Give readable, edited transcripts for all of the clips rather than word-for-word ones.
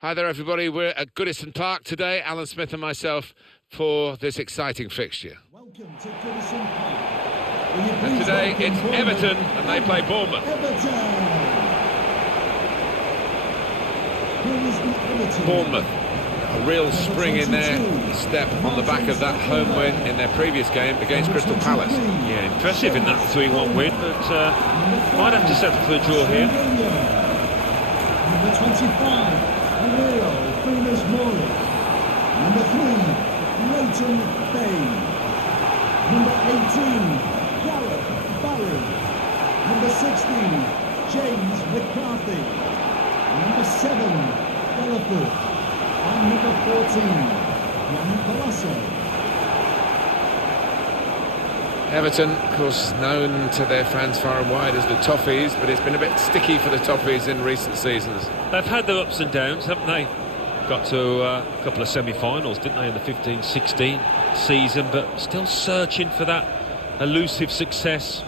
Hi there, everybody. We're at Goodison Park today, Alan Smith and myself, for this exciting fixture. Welcome to Goodison Park. And today it's Everton and they play Bournemouth. Bournemouth, a real spring in their step on the back of that home win in their previous game against Crystal Palace. Yeah, impressive in that 3-1 win, but might have to settle for a draw here. Number 25. Famous Mori. Number 3, Leighton Bain. Number 18, Gareth Barry. Number 16, James McCarthy. Number 7, Delaford. And number 14, Jan Palacio. Everton, of course, known to their fans far and wide as the Toffees, but it's been a bit sticky for the Toffees in recent seasons. They've had their ups and downs, haven't they? Got to a couple of semi-finals, didn't they, in the 15-16 season, but still searching for that elusive success.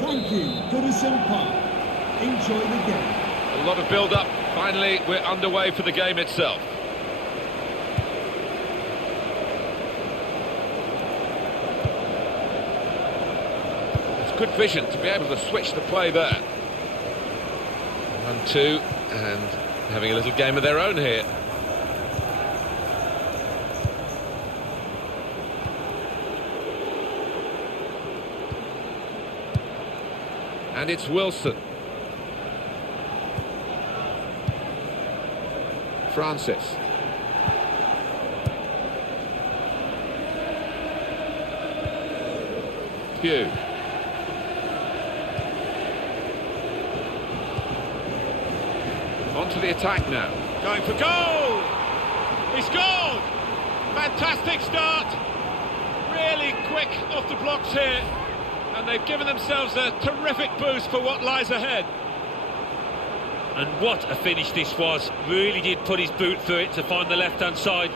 Thank you, Goodison Park. Enjoy the game. A lot of build-up. Finally, we're underway for the game itself. It's good vision to be able to switch the play there. 1-2, and having a little game of their own here. And it's Wilson. Francis. Pugh. On to the attack now. Going for goal! He scored! Fantastic start! Really quick off the blocks here. And they've given themselves a terrific boost for what lies ahead. And what a finish this was. Really did put his boot through it to find the left-hand side.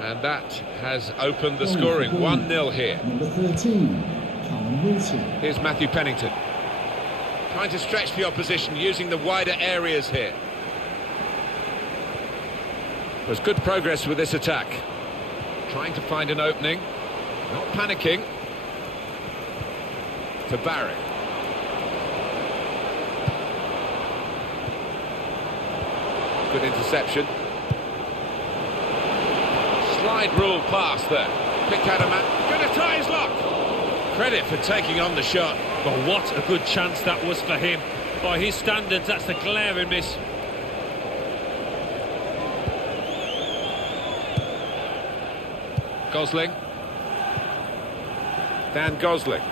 And that has opened the scoring. 1-0 here. Number 13, Wilson. Here's Matthew Pennington. Trying to stretch the opposition using the wider areas here. There's good progress with this attack. Trying to find an opening. Not panicking. To Barry. Good interception. Slide rule pass there. Picked out a man. Going to try his luck. Credit for taking on the shot. But what a good chance that was for him. By his standards, that's a glaring miss. Gosling. Dan Gosling.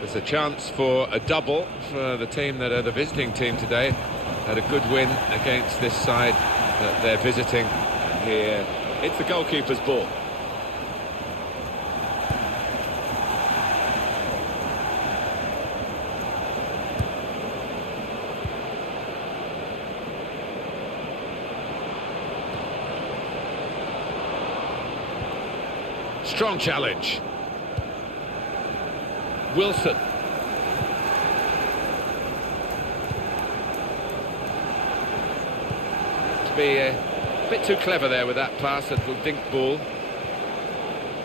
There's a chance for a double for the team that are the visiting team today. Had a good win against this side that they're visiting here. It's the goalkeeper's ball. Strong challenge. Wilson. To be a bit too clever there with that pass, that little dink ball.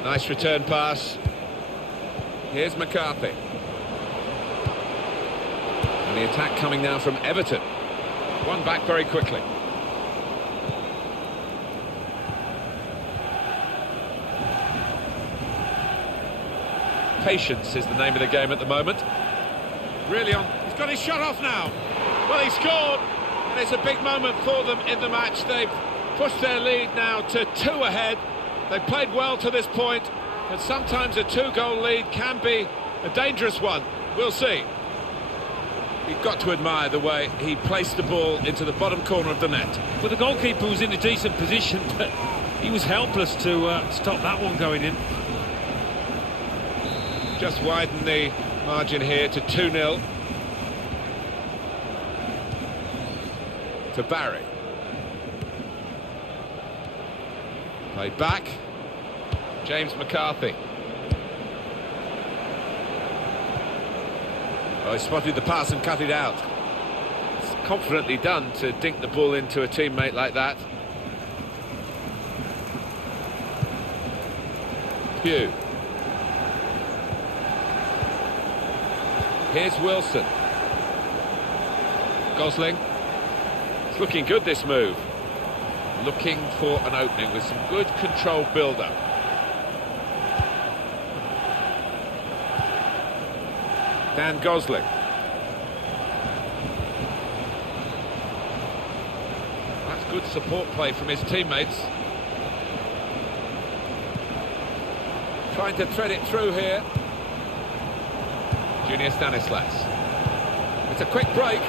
Nice return pass. Here's McCarthy. And the attack coming now from Everton. One back very quickly. Patience is the name of the game at the moment. Really on. He's got his shot off now. Well, he scored, and it's a big moment for them in the match. They've pushed their lead now to 2 ahead. They've played well to this point, but sometimes a 2-goal lead can be A dangerous one, we'll see. You've got to admire the way he placed the ball into the bottom corner of the net. Well, the goalkeeper was in a decent position, but he was helpless to stop that one going in. Just widen the margin here to 2-0. To Barry. Played back. James McCarthy. Oh, he spotted the pass and cut it out. It's confidently done to dink the ball into a teammate like that. Pugh. Here's Wilson. Gosling. It's looking good, this move. Looking for an opening with some good controlled build-up. Dan Gosling. That's good support play from his teammates. Trying to thread it through here. Junior Stanislas. It's a quick break.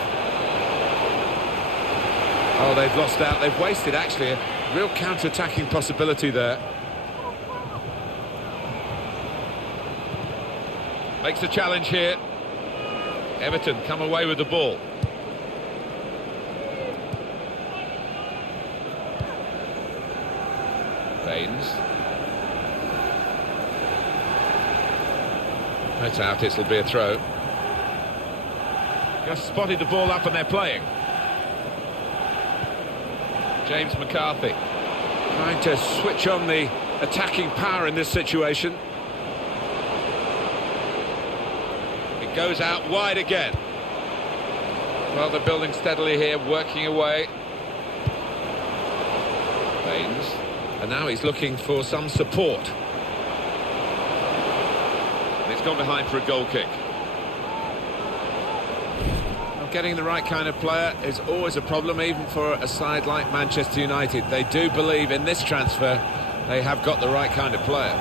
Oh, they've lost out. They've wasted, actually, a real counter-attacking possibility there. Makes a challenge here. Everton come away with the ball. Baines. That's out, it'll be a throw. Just spotted the ball up and they're playing. James McCarthy trying to switch on the attacking power in this situation. It goes out wide again. Well, they're building steadily here, working away. Baines, and now he's looking for some support. And it's gone behind for a goal kick. Getting the right kind of player is always a problem, even for a side like Manchester United. They do believe in this transfer they have got the right kind of player.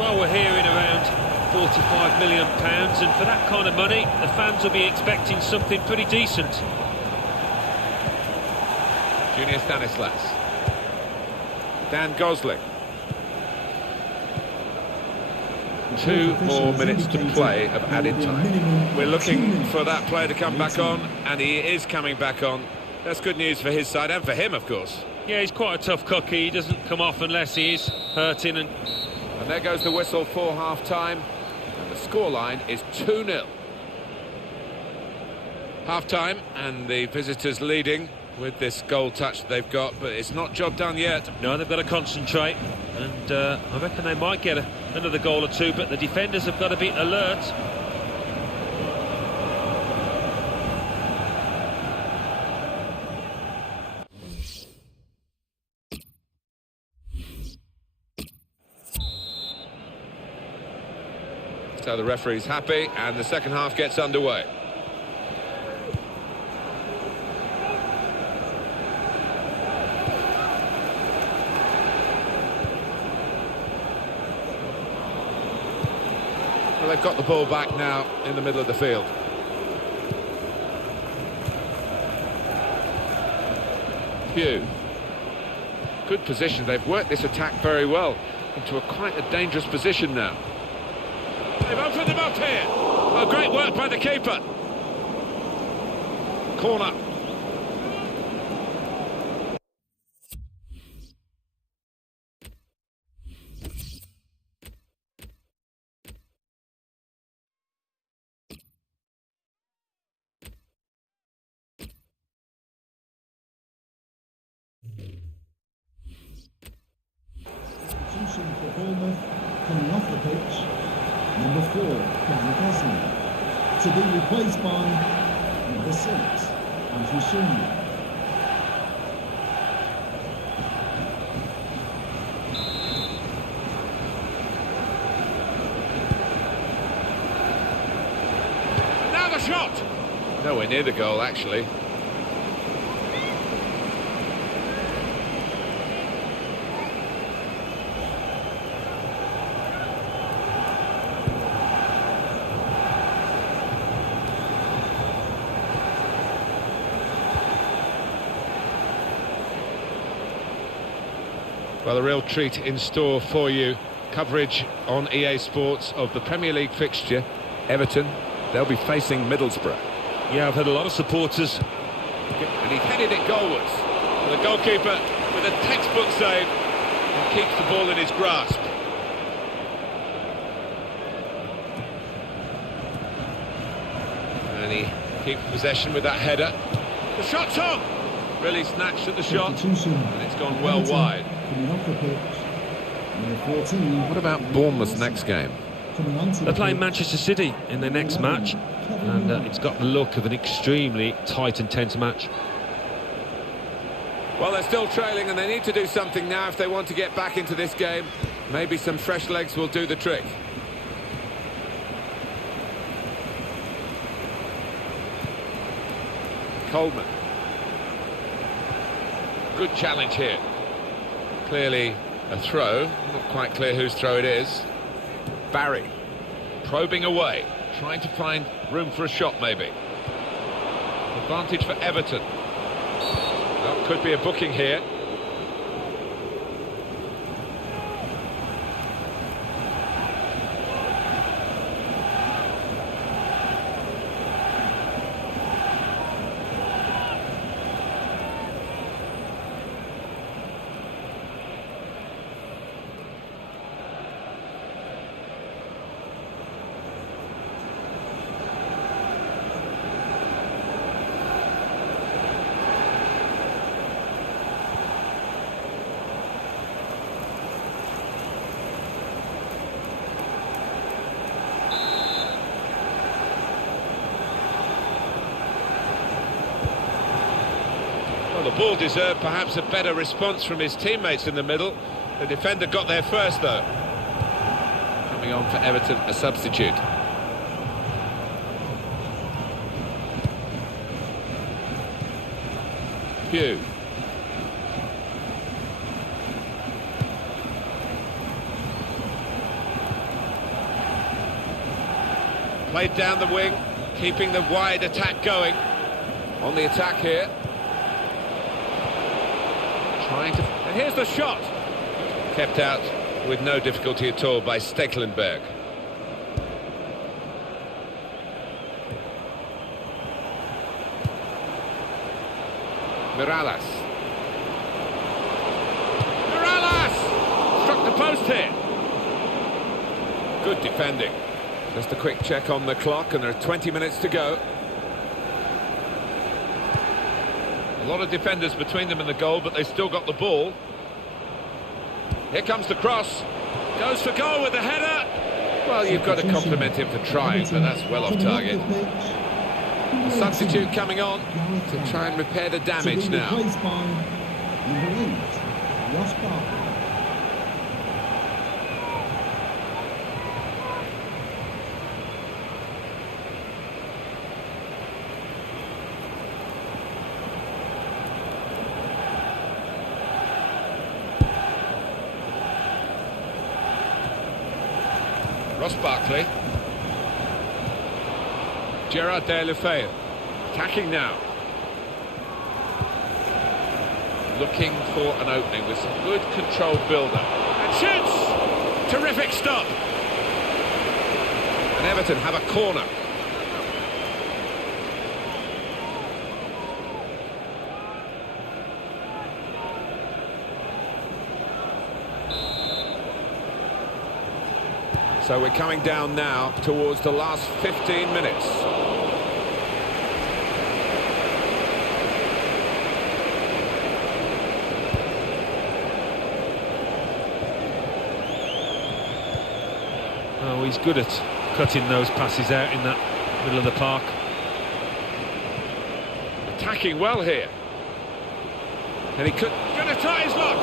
Well, we're hearing around £45 million, and for that kind of money, the fans will be expecting something pretty decent. Junior Stanislas. Dan Gosling. 2 more minutes to play of added time. We're looking for that player to come back on, and he is coming back on. That's good news for his side and for him, of course. Yeah, he's quite a tough cookie. He doesn't come off unless he is hurting. And there goes the whistle for half-time, and the scoreline is 2-0. Half-time, and the visitors leading with this goal touch they've got, but it's not job done yet. No, they've got to concentrate, and I reckon they might get another goal or two, but the defenders have got to be alert. So the referee's happy, and the second half gets underway. Well, they've got the ball back now in the middle of the field. Pugh. Good position. They've worked this attack very well into quite a dangerous position now. They've opened them up here. Oh, great work by the keeper. Corner. Substitution for Bournemouth, coming off the pitch, number 4, Dan Gosling, to be replaced by number 6, Andrew Sherman. Now the shot! Nowhere near the goal, actually. Well, a real treat in store for you. Coverage on EA Sports of the Premier League fixture. Everton, they'll be facing Middlesbrough. Yeah, I've had a lot of supporters. And he headed it goalwards. And the goalkeeper with a textbook save and keeps the ball in his grasp. And he keeps possession with that header. The shot's on! Really snatched at the shot, and it's gone well wide. Coming off the pitch, number 14. What about Bournemouth's next game? They're playing Manchester City in their next match, and it's got the look of an extremely tight and tense match. Well, they're still trailing, and they need to do something now if they want to get back into this game. Maybe some fresh legs will do the trick. Coleman. Good challenge here. Clearly a throw. Not quite clear whose throw it is. Barry probing away, trying to find room for a shot maybe. Advantage for Everton. Well, could be a booking here. Well, the ball deserved perhaps a better response from his teammates in the middle. The defender got there first, though. Coming on for Everton, a substitute. Hugh. Played down the wing, keeping the wide attack going. On the attack here. And here's the shot. Kept out with no difficulty at all by Stekelenburg. Mirallas. Struck the post here. Good defending. Just a quick check on the clock, and there are 20 minutes to go. A lot of defenders between them and the goal, but they've still got the ball. Here comes the cross. Goes for goal with the header. Well, you've got to compliment him for trying, but that's well off target. The substitute coming on to try and repair the damage now. Ross Barkley. Gerard Deulofeu attacking now. Looking for an opening with some good controlled build-up. And shoots! Terrific stop. And Everton have a corner. So we're coming down now towards the last 15 minutes. Oh, he's good at cutting those passes out in that middle of the park. Attacking well here. And he could... Going to try his luck.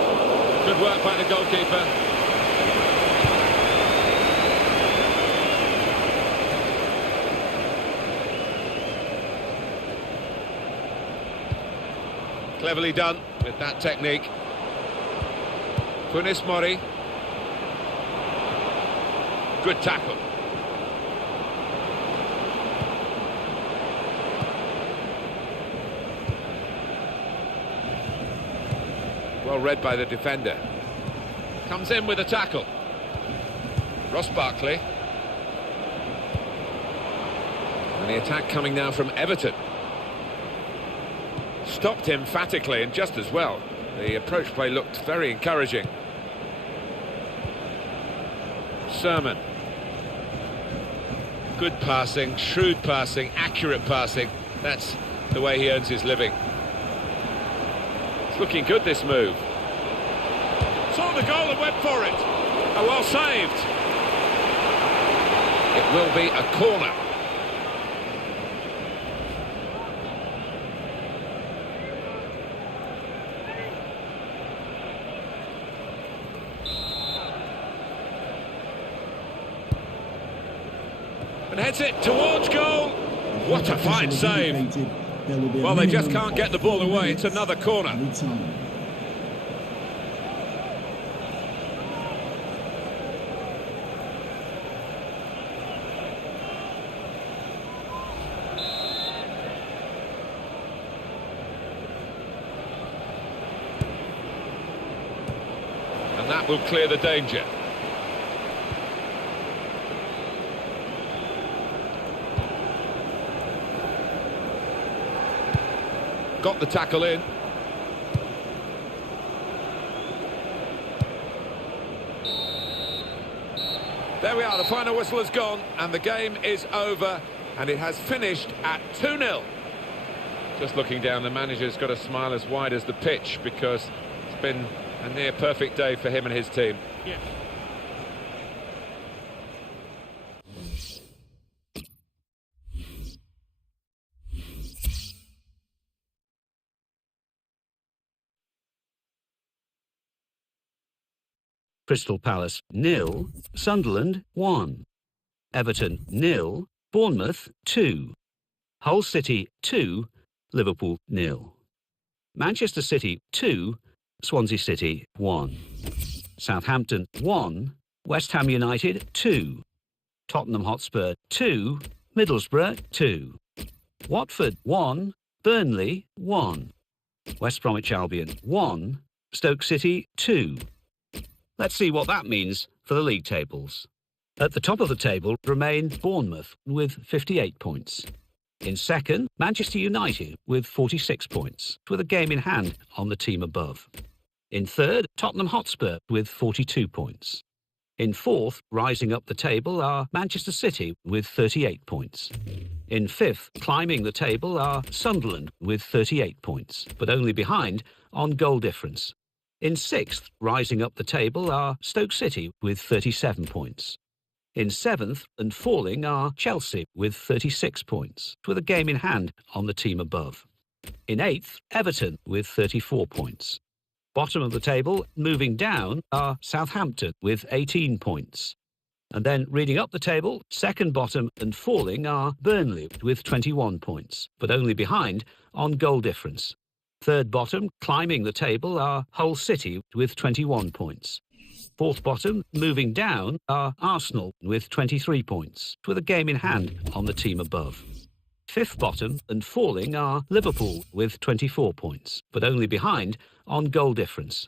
Good work by the goalkeeper. Cleverly done with that technique. Funes Mori. Good tackle. Well read by the defender. Comes in with a tackle. Ross Barkley. And the attack coming now from Everton. Stopped emphatically and just as well. The approach play looked very encouraging. Sermon. Good passing, shrewd passing, accurate passing. That's the way he earns his living. It's looking good, this move. Saw the goal and went for it. Oh, well saved. It will be a corner. And heads it towards goal. What a fine save. Well, they just can't get the ball away. It's another corner. And that will clear the danger. Got the tackle in. There we are, the final whistle has gone and the game is over, and it has finished at 2-0. Just looking down, the manager's got a smile as wide as the pitch because it's been a near perfect day for him and his team. Yeah. Crystal Palace 0, Sunderland 1, Everton 0, Bournemouth 2, Hull City 2, Liverpool 0, Manchester City 2, Swansea City 1, Southampton 1, West Ham United 2, Tottenham Hotspur 2, Middlesbrough 2, Watford 1, Burnley 1, West Bromwich Albion 1, Stoke City 2. Let's see what that means for the league tables. At the top of the table remain Bournemouth with 58 points. In second, Manchester United with 46 points, with a game in hand on the team above. In third, Tottenham Hotspur with 42 points. In fourth, rising up the table, are Manchester City with 38 points. In fifth, climbing the table, are Sunderland with 38 points, but only behind on goal difference. In sixth, rising up the table, are Stoke City with 37 points. In seventh and falling are Chelsea with 36 points, with a game in hand on the team above. In eighth, Everton with 34 points. Bottom of the table, moving down, are Southampton with 18 points. And then reading up the table, second bottom and falling are Burnley with 21 points, but only behind on goal difference. Third bottom, climbing the table, are Hull City with 21 points. Fourth bottom, moving down, are Arsenal with 23 points, with a game in hand on the team above. Fifth bottom and falling are Liverpool with 24 points, but only behind on goal difference.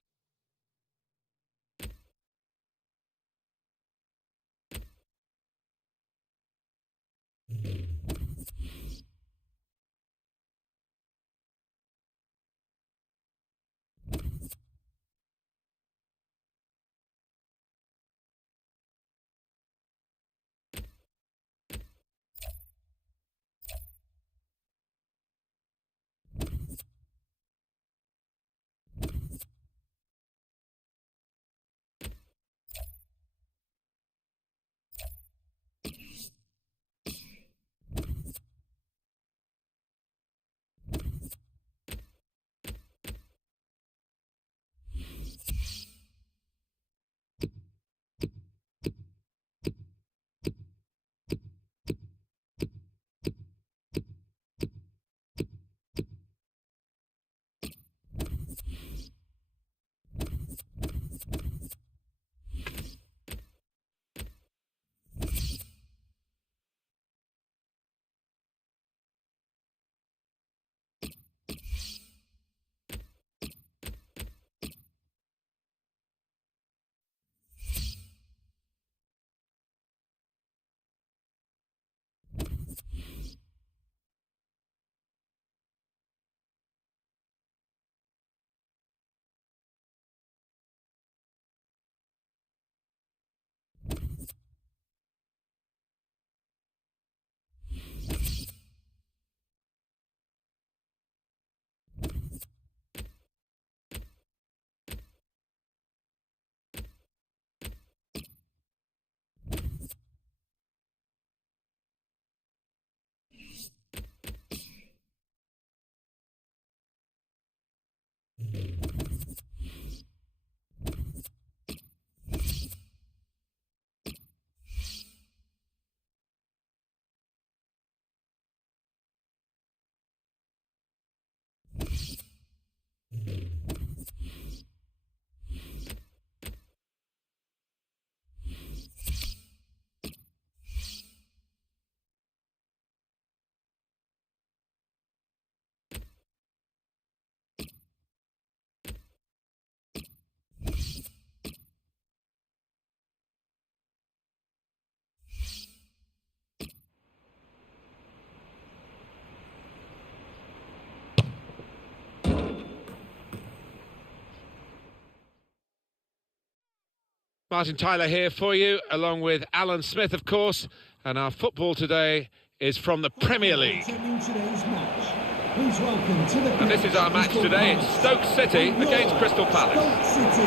Martin Tyler here for you, along with Alan Smith, of course, and our football today is from the Premier League. Attending today's match. Please welcome to the And this is our match today. It's Stoke City against Crystal Palace. Stoke City.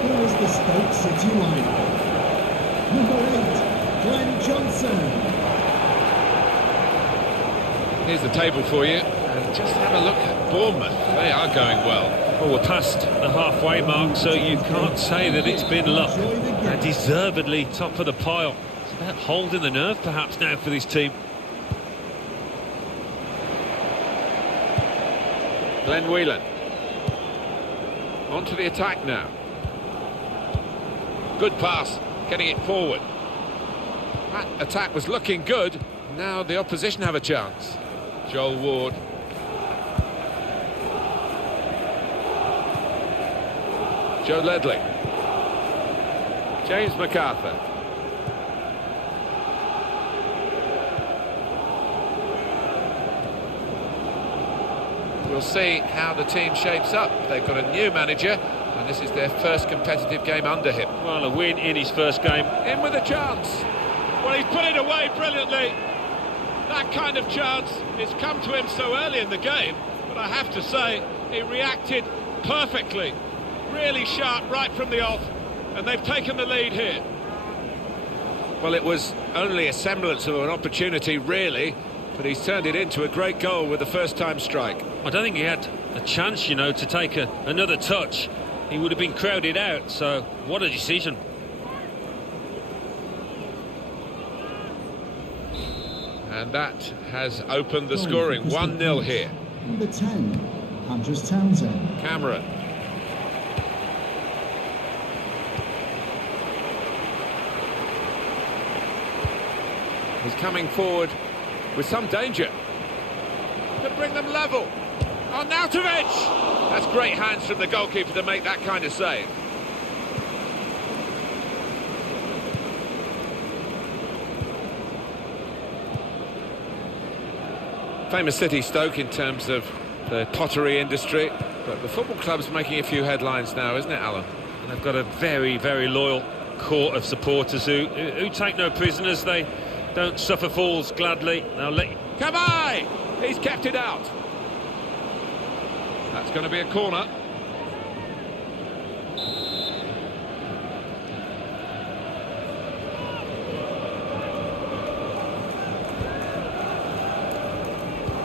Here is the Stoke City lineup. Number 8, Glenn Johnson. Here's the table for you, and just have a look at Bournemouth. They are going well. Well, we're past the halfway mark, so you can't say that it's been luck. They're deservedly top of the pile. It's about holding the nerve, perhaps, now for this team. Glenn Whelan. On to the attack now. Good pass, getting it forward. That attack was looking good. Now the opposition have a chance. Joel Ward. Joe Ledley. James MacArthur. We'll see how the team shapes up. They've got a new manager, and this is their first competitive game under him. Well, a win in his first game. In with a chance. Well, he's put it away brilliantly. That kind of chance, it's come to him so early in the game, but I have to say, he reacted perfectly. Really sharp right from the off, and they've taken the lead here. Well, it was only a semblance of an opportunity, really, but he's turned it into a great goal with the first-time strike. I don't think he had a chance, you know, to take another touch. He would have been crowded out, so what a decision. And that has opened the scoring. 1-0 here. Number 10, Andrews Townsend. Cameron. He's coming forward with some danger to bring them level. Arnautovic! That's great hands from the goalkeeper to make that kind of save. Famous city, Stoke, in terms of the pottery industry, but the football club's making a few headlines now, isn't it, Alan? And they've got a very, very loyal court of supporters who take no prisoners. They don't suffer fools gladly. They'll let you... Kamai! He's kept it out. That's going to be a corner.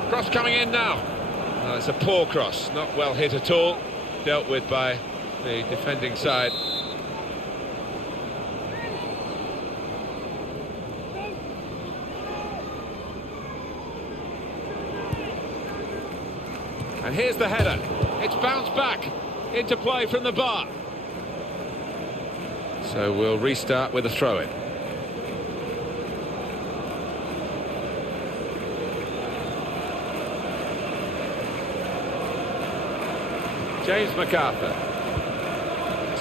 Cross coming in now. Oh, it's a poor cross, not well hit at all. Dealt with by the defending side. And here's the header. It's bounced back into play from the bar. So we'll restart with a throw-in. James MacArthur.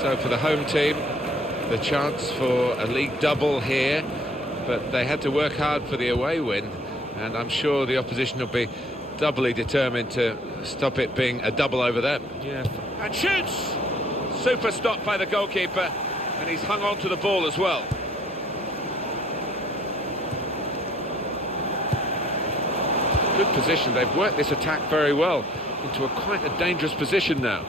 So for the home team, the chance for a league double here, but they had to work hard for the away win, and I'm sure the opposition will be doubly determined to stop it being a double over them. Yeah. And shoots! Super stop by the goalkeeper, and he's hung on to the ball as well. Good position. They've worked this attack very well into quite a dangerous position now.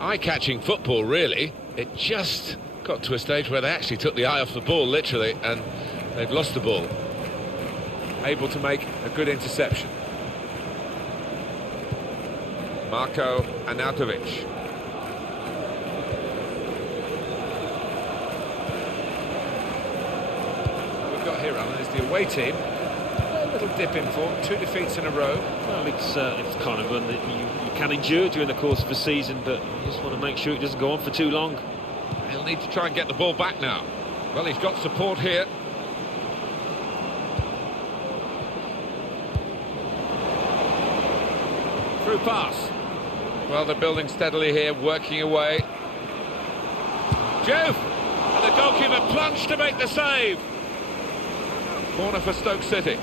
Eye-catching football, really. It just got to a stage where they actually took the eye off the ball, literally, and they've lost the ball. Able to make a good interception. Marko Arnautovic. We've got here, Alan, is the away team. A little dip in form, 2 defeats in a row. Well, it's kind of one that you can endure during the course of a season, but you just want to make sure it doesn't go on for too long. He'll need to try and get the ball back now. Well, he's got support here. Through pass. Well, they're building steadily here, working away. Juve! And the goalkeeper plunged to make the save. Corner for Stoke City.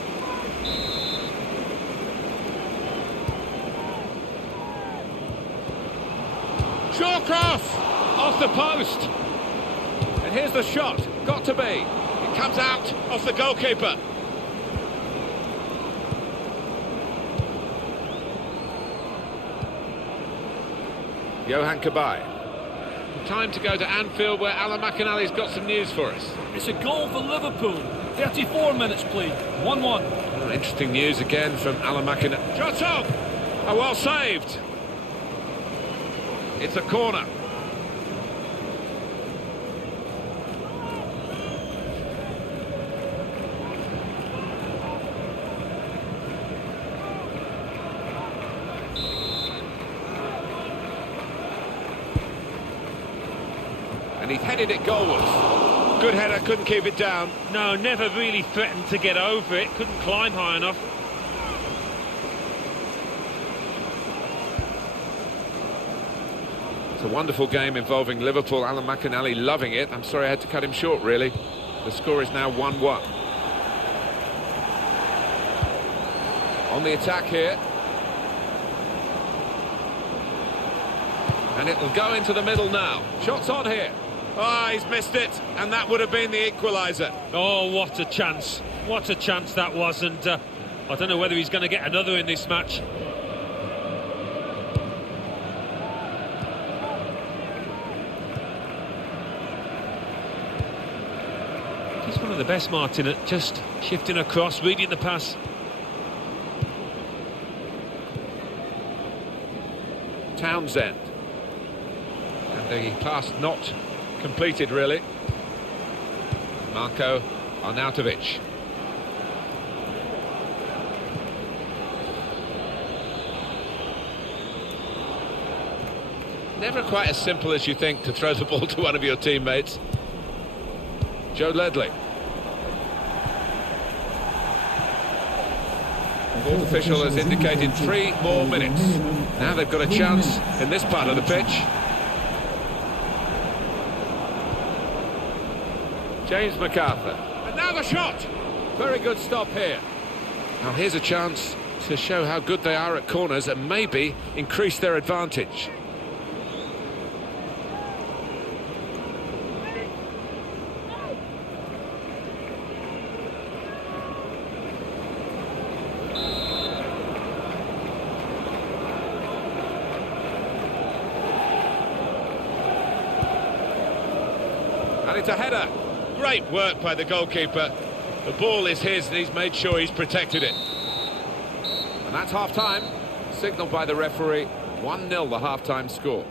Shot! cross! Off the post! And here's the shot, got to be. It comes out off the goalkeeper. Johan Kabay. Time to go to Anfield, where Alan McInally's got some news for us. It's a goal for Liverpool. 34 minutes played. 1-1. Oh, interesting news again from Alan McInally. Shot on! Oh, well saved. It's a corner. And he's headed it goalwards. Good header, couldn't keep it down. No, never really threatened to get over it. Couldn't climb high enough. It's a wonderful game involving Liverpool. Alan McInally loving it. I'm sorry I had to cut him short, really. The score is now 1-1. On the attack here. And it'll go into the middle now. Shots on here. Ah, he's missed it, and that would have been the equaliser. Oh, what a chance. What a chance that was, and I don't know whether he's going to get another in this match. He's one of the best, Martin, at just shifting across, reading the pass. Townsend. And the pass not completed, really. Marko Arnautovic. Never quite as simple as you think to throw the ball to one of your teammates. Joe Ledley. Fourth official has indicated 3 more minutes. Now they've got a chance in this part of the pitch. James MacArthur. And now the shot! Very good stop here. Now here's a chance to show how good they are at corners and maybe increase their advantage. And it's a header. Great work by the goalkeeper. The ball is his and he's made sure he's protected it. And that's half-time. Signalled by the referee. 1-0 the half-time score.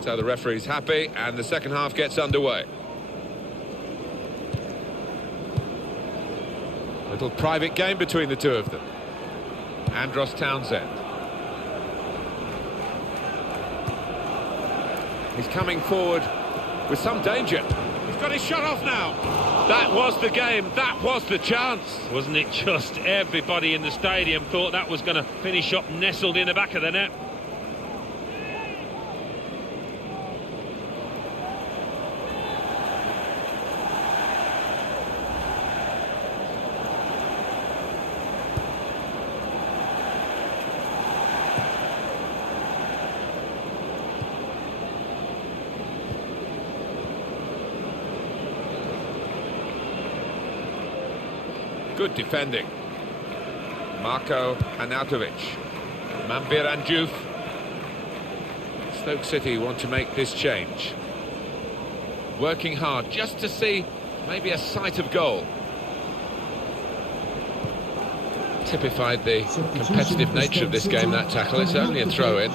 So the referee's happy and the second half gets underway. Little private game between the two of them. Andros Townsend. He's coming forward with some danger. He's got his shot off now. That was the game. That was the chance. Wasn't it just everybody in the stadium thought that was going to finish up nestled in the back of the net? Good defending. Marko Arnautovic. Mambir Anjouf. Stoke City want to make this change. Working hard just to see maybe a sight of goal. Typified the competitive nature of this game, that tackle. It's only a throw-in.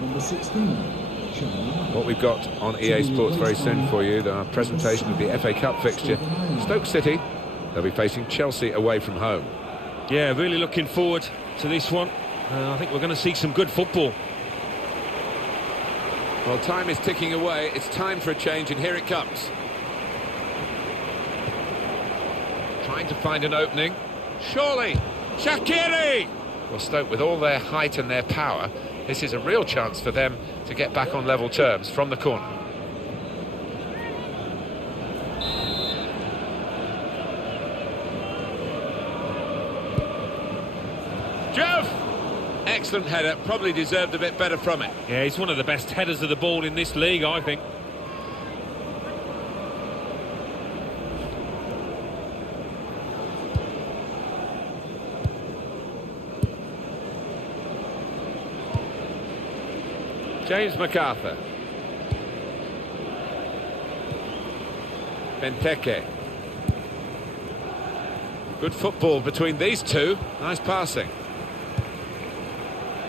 Number 16. What we've got on EA Sports very soon for you, our presentation of the FA Cup fixture. Stoke City, they'll be facing Chelsea away from home. Yeah, really looking forward to this one. I think we're going to see some good football. Well, time is ticking away. It's time for a change, and here it comes. Trying to find an opening. Surely, Shaqiri! Well, Stoke, with all their height and their power, this is a real chance for them to get back on level terms from the corner. Jeff! Excellent header, probably deserved a bit better from it. Yeah, he's one of the best headers of the ball in this league, I think. James MacArthur. Benteke. Good football between these two. Nice passing.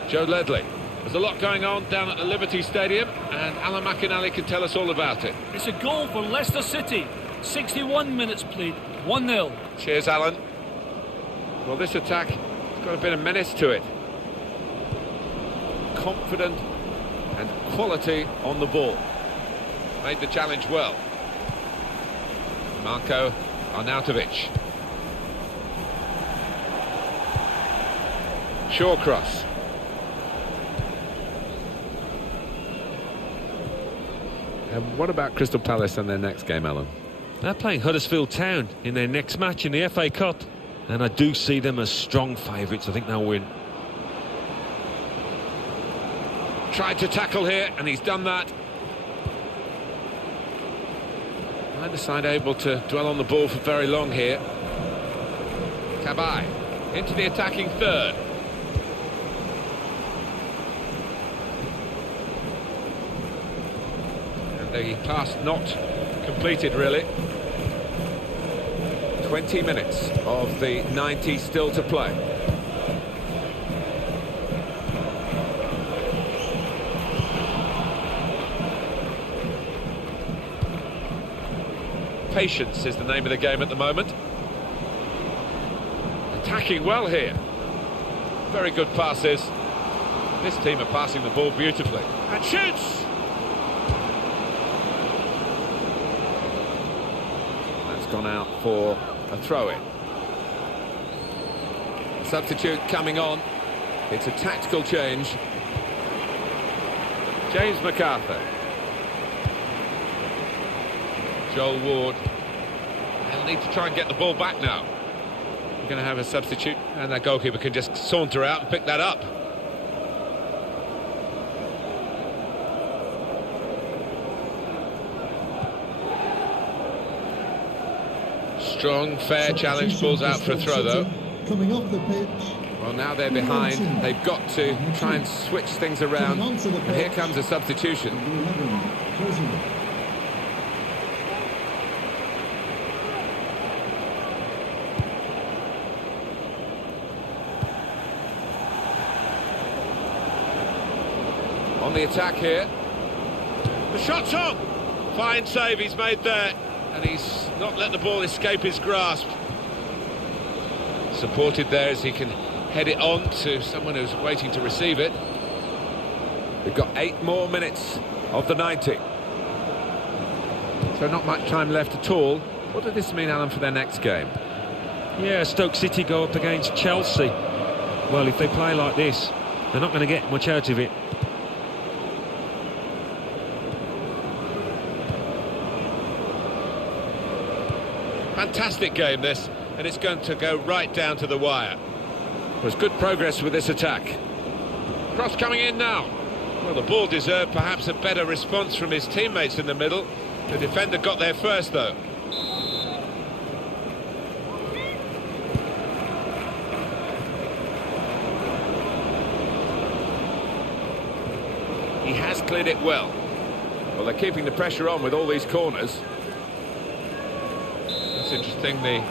Joe Ledley. There's a lot going on down at the Liberty Stadium, and Alan McInally can tell us all about it. It's a goal for Leicester City. 61 minutes played. 1-0. Cheers, Alan. Well, this attack has got a bit of menace to it. Confident and quality on the ball. Made the challenge well. Marko Arnautovic. Shawcross. And what about Crystal Palace and their next game, Alan? They're playing Huddersfield Town in their next match in the FA Cup, and I do see them as strong favourites. I think they'll win. Tried to tackle here, and he's done that. Neither side able to dwell on the ball for very long here. Cabaye into the attacking third. And the pass not completed, really. 20 minutes of the 90 still to play. Patience is the name of the game at the moment. Attacking well here. Very good passes. This team are passing the ball beautifully. And shoots! That's gone out for a throw-in. Substitute coming on. It's a tactical change. James MacArthur. Joel Ward. They'll need to try and get the ball back now. We're going to have a substitute, and that goalkeeper can just saunter out and pick that up. Strong, fair challenge, falls out for a throw though. Coming off the pitch. Well, now they're behind. They've got to try and switch things around. And here comes a substitution. On the attack here. The shot's on! Fine save he's made there. And he's not let the ball escape his grasp. Supported there as he can head it on to someone who's waiting to receive it. We've got 8 more minutes of the 90. So not much time left at all. What does this mean, Alan, for their next game? Yeah, Stoke City go up against Chelsea. Well, if they play like this, they're not going to get much out of it. Fantastic game this, and it's going to go right down to the wire. There's good progress with this attack. Cross coming in now. Well, the ball deserved perhaps a better response from his teammates in the middle. The defender got there first though. He has cleared it well. Well, they're keeping the pressure on with all these corners. It's interesting, the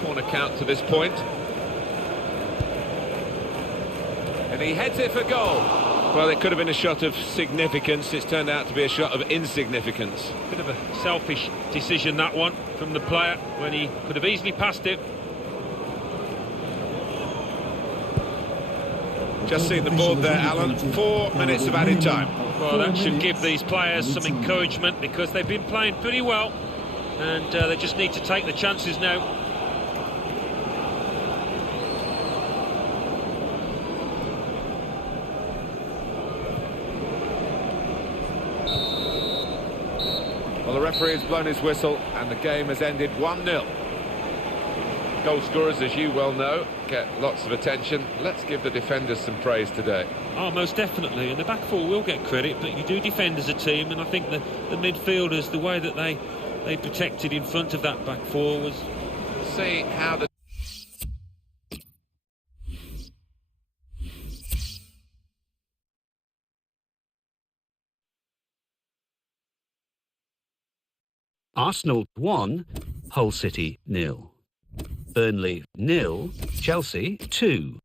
corner count to this point. And he heads it for goal. Well, it could have been a shot of significance. It's turned out to be a shot of insignificance. Bit of a selfish decision, that one, from the player, when he could have easily passed it. Just seen the board there, Alan. 4 minutes of added time. Well, that should give these players some encouragement, because they've been playing pretty well. And they just need to take the chances now. Well, the referee has blown his whistle and the game has ended 1-0. Goal scorers, as you well know, get lots of attention. Let's give the defenders some praise today. Oh, most definitely, and the back four will get credit, but you do defend as a team, and I think the midfielders, the way that they protected in front of that back four was... See how the... Arsenal 1, Hull City 0. Burnley 0, Chelsea 2.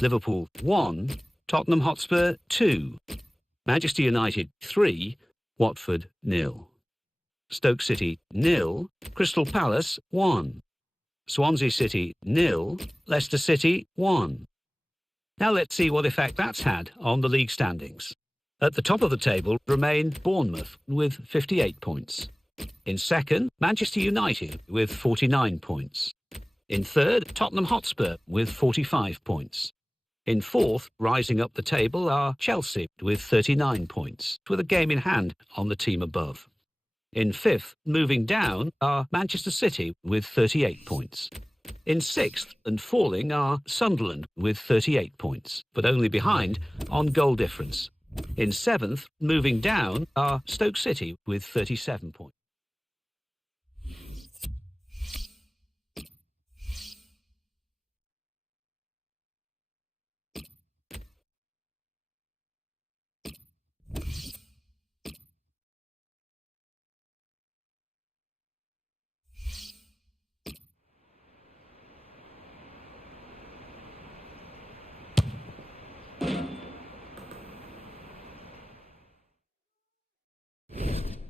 Liverpool 1, Tottenham Hotspur 2. Manchester United 3, Watford 0. Stoke City 0, Crystal Palace 1. Swansea City 0, Leicester City 1. Now let's see what effect that's had on the league standings. At the top of the table remain Bournemouth with 58 points. In second, Manchester United with 49 points. In third, Tottenham Hotspur with 45 points. In fourth, rising up the table, are Chelsea with 39 points, with a game in hand on the team above. In fifth, moving down, are Manchester City with 38 points. In sixth and falling are Sunderland with 38 points, but only behind on goal difference. In seventh, moving down, are Stoke City with 37 points.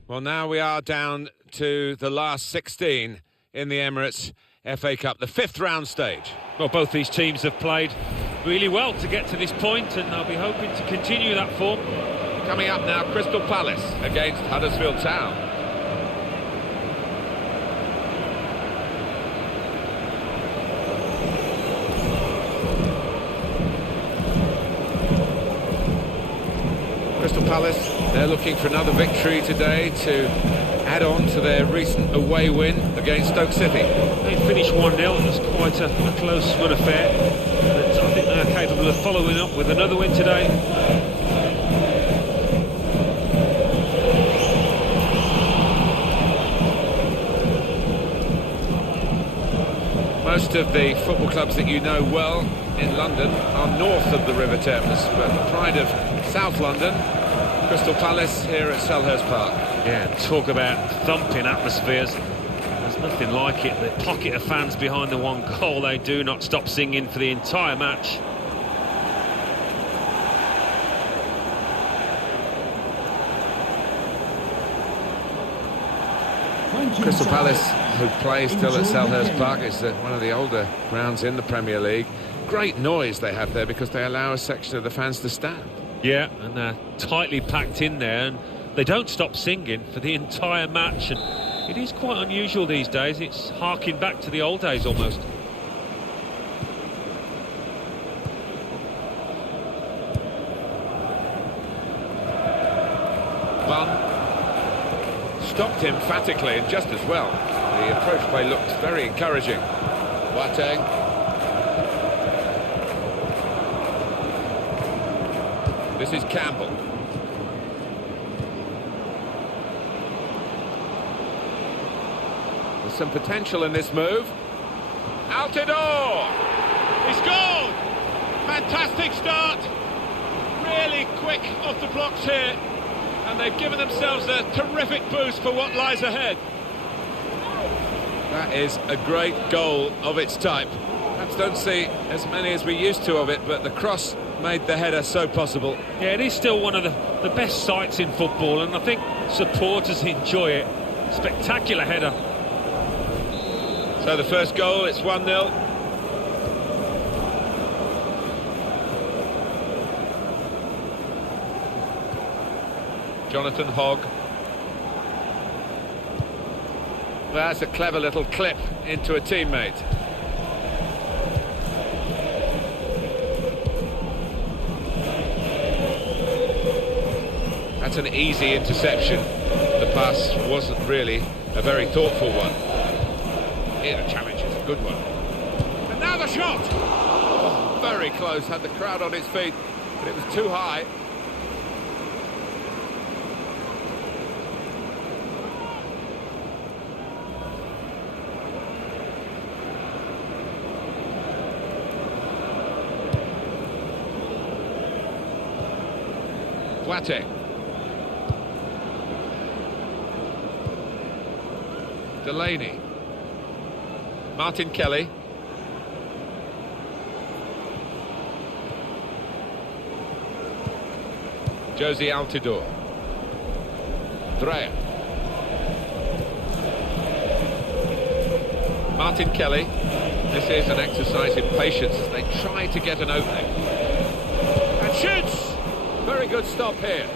Well, now we are down to the last 16 in the Emirates FA Cup, the fifth round stage. Well, both these teams have played really well to get to this point, and they'll be hoping to continue that form. Coming up now, Crystal Palace against Huddersfield Town. Crystal Palace, they're looking for another victory today to add on to their recent away win against Stoke City. They finished 1-0, it was quite a close run affair, but I think they're capable of following up with another win today. Most of the football clubs that you know well in London are north of the River Thames, but pride of South London, Crystal Palace here at Selhurst Park. Yeah, talk about thumping atmospheres. There's nothing like it. The pocket of fans behind the one goal, they do not stop singing for the entire match. Crystal Palace, who play still at Selhurst Park, is one of the older grounds in the Premier League. Great noise they have there because they allow a section of the fans to stand. Yeah, and they're tightly packed in there, and they don't stop singing for the entire match, and it is quite unusual these days. It's harking back to the old days almost. Stopped emphatically and just as well. The approach play looked very encouraging. Boateng. This is Campbell. There's some potential in this move. Altidore! He scored! Fantastic start. Really quick off the blocks here. And they've given themselves a terrific boost for what lies ahead. That is a great goal of its type. Perhaps don't see as many as we used to of it, but the cross made the header so possible. Yeah, it is still one of the best sights in football, and I think supporters enjoy it. Spectacular header. So the first goal, it's 1-0. Jonathan Hogg. That's a clever little clip into a teammate. That's an easy interception. The pass wasn't really a very thoughtful one. Here the challenge is a good one. a shot! Oh, very close, had the crowd on its feet, but it was too high. Boateng. Delaney. Martin Kelly. Josie Altidore. Dreyer. Martin Kelly. This is an exercise in patience as they try to get an opening. And shoots! Very good stop here.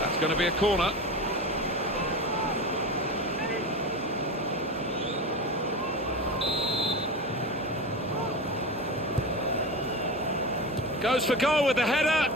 That's going to be a corner. Goes for goal with the header.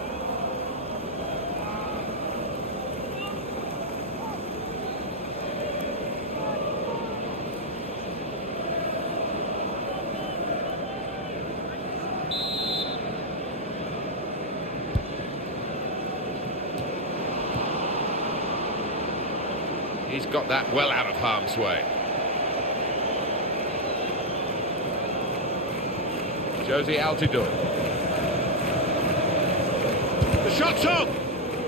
He's got that well out of harm's way. Josie Altidore. The shot's on!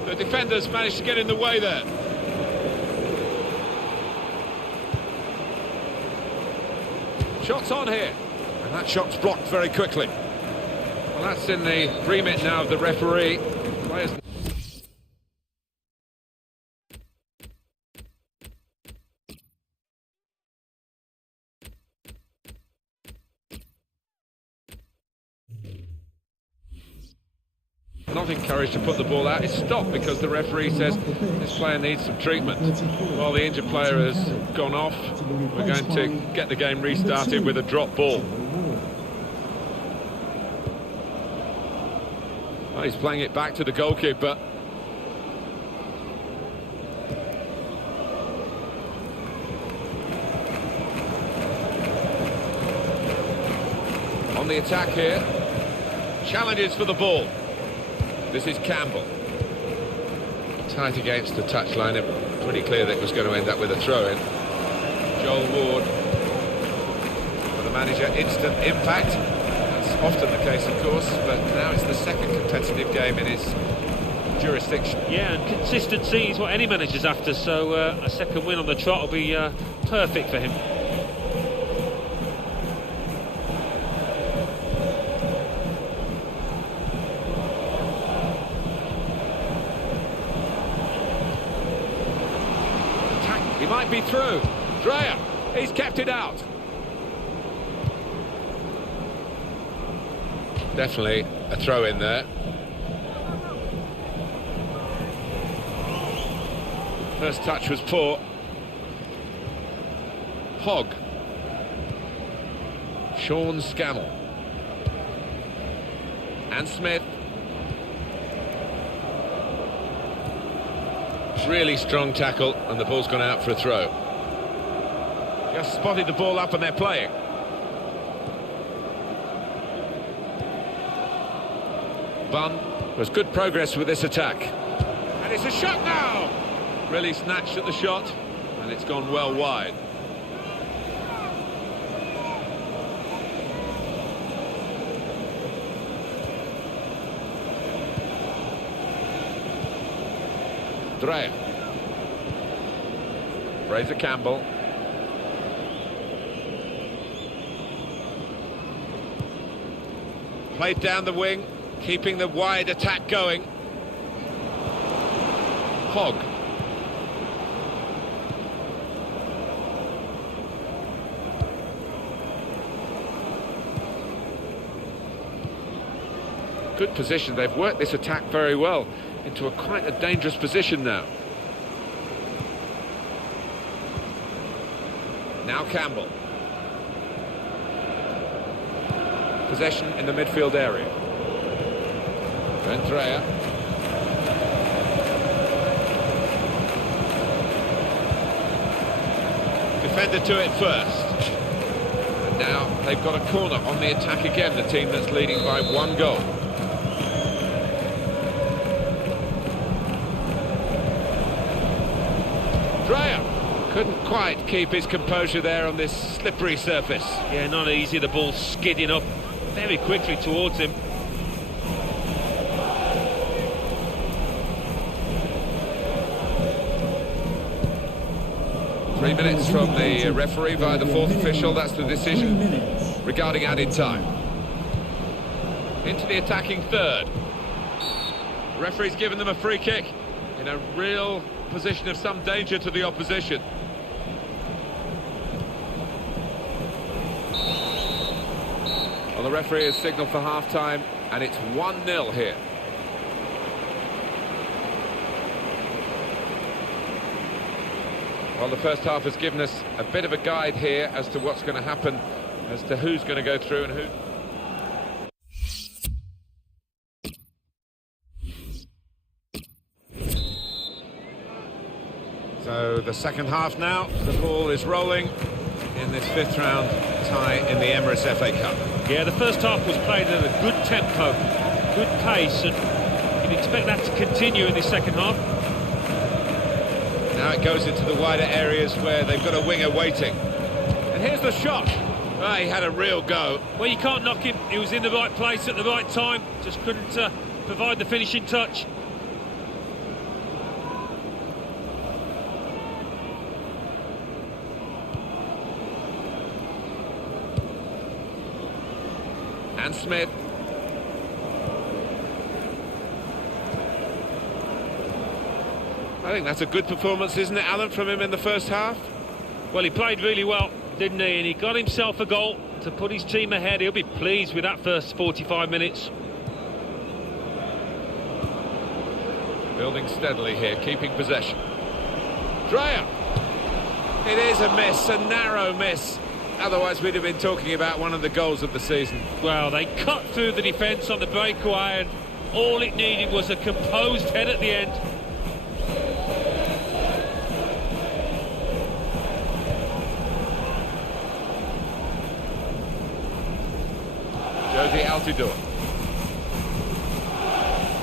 The defenders managed to get in the way there. Shot's on here. And that shot's blocked very quickly. Well, that's in the remit now of the referee. Players... not encouraged to put the ball out. It's stopped because the referee says this player needs some treatment. While the injured player has gone off, we're going to get the game restarted with a drop ball. Well, he's playing it back to the goalkeeper. On the attack here. Challenges for the ball. This is Campbell. Tight against the touchline. Pretty clear that it was going to end up with a throw-in. Joel Ward. For the manager, instant impact. That's often the case, of course, but now it's the second competitive game in his jurisdiction. Yeah, and consistency is what any manager's after, so a second win on the trot will be perfect for him. He might be through. Dreyer, he's kept it out. Definitely a throw in there. First touch was poor. Hogg. Sean Scannell. And Smith. Really strong tackle, and the ball's gone out for a throw. Just spotted the ball up and they're playing. Bunn. There's good progress with this attack. And it's a shot now! Really snatched at the shot, and it's gone well wide. Dreyer. Fraser Campbell. Played down the wing, keeping the wide attack going. Hogg. Good position. They've worked this attack very well into quite a dangerous position now. Now Campbell. Possession in the midfield area. Dreyer. Defender to it first. Now they've got a corner on the attack again, the team that's leading by 1 goal. Dreyer couldn't quite keep his composure there on this slippery surface. Yeah, not easy, the ball skidding up very quickly towards him. Three minutes from the referee via the 4th official. That's the decision regarding added time. Into the attacking third. The referee's given them a free kick in a real position of some danger to the opposition. Well, the referee has signalled for half-time, and it's 1-0 here. Well, the first half has given us a bit of a guide here as to what's going to happen, as to who's going to go through and who... So the second half now, the ball is rolling in this 5th round tie in the Emirates FA Cup. Yeah, the first half was played at a good tempo, good pace, and you'd expect that to continue in the second half. Now it goes into the wider areas where they've got a winger waiting. And here's the shot. Well, he had a real go. Well, you can't knock him. He was in the right place at the right time. Just couldn't provide the finishing touch. And Smith. I think that's a good performance, isn't it, Alan, from him in the first half? Well, he played really well, didn't he? And he got himself a goal to put his team ahead. He'll be pleased with that first 45 minutes. Building steadily here, keeping possession. Dreyer. It is a miss, a narrow miss. Otherwise, we'd have been talking about one of the goals of the season. Well, they cut through the defence on the breakaway, and all it needed was a composed head at the end. Josie Altidore.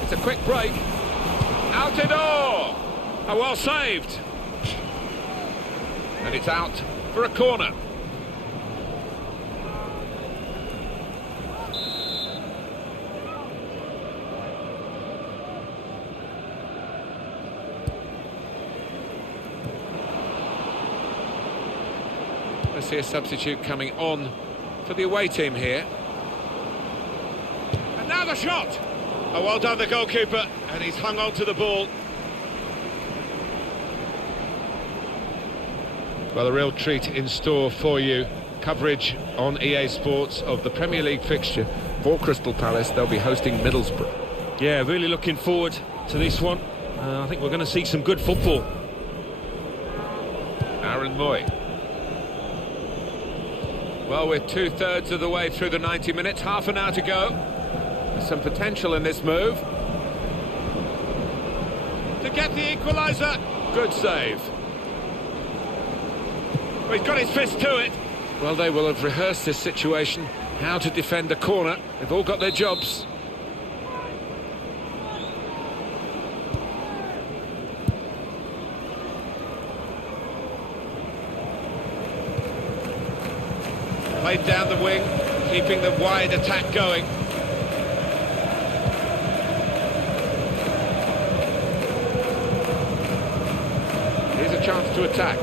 It's a quick break. Altidore! Oh, well saved. And it's out for a corner. I see a substitute coming on for the away team here. And now the shot! Oh, well done, the goalkeeper, and he's hung on to the ball. Well, a real treat in store for you. Coverage on EA Sports of the Premier League fixture for Crystal Palace. They'll be hosting Middlesbrough. Yeah, really looking forward to this one. I think we're going to see some good football. Aaron Moy. Well, we're 2/3 of the way through the 90 minutes, half an hour to go. There's some potential in this move. To get the equaliser. Good save. Well, he's got his fist to it. Well, they will have rehearsed this situation, how to defend a corner. They've all got their jobs. Played down the wing, keeping the wide attack going. Here's a chance to attack.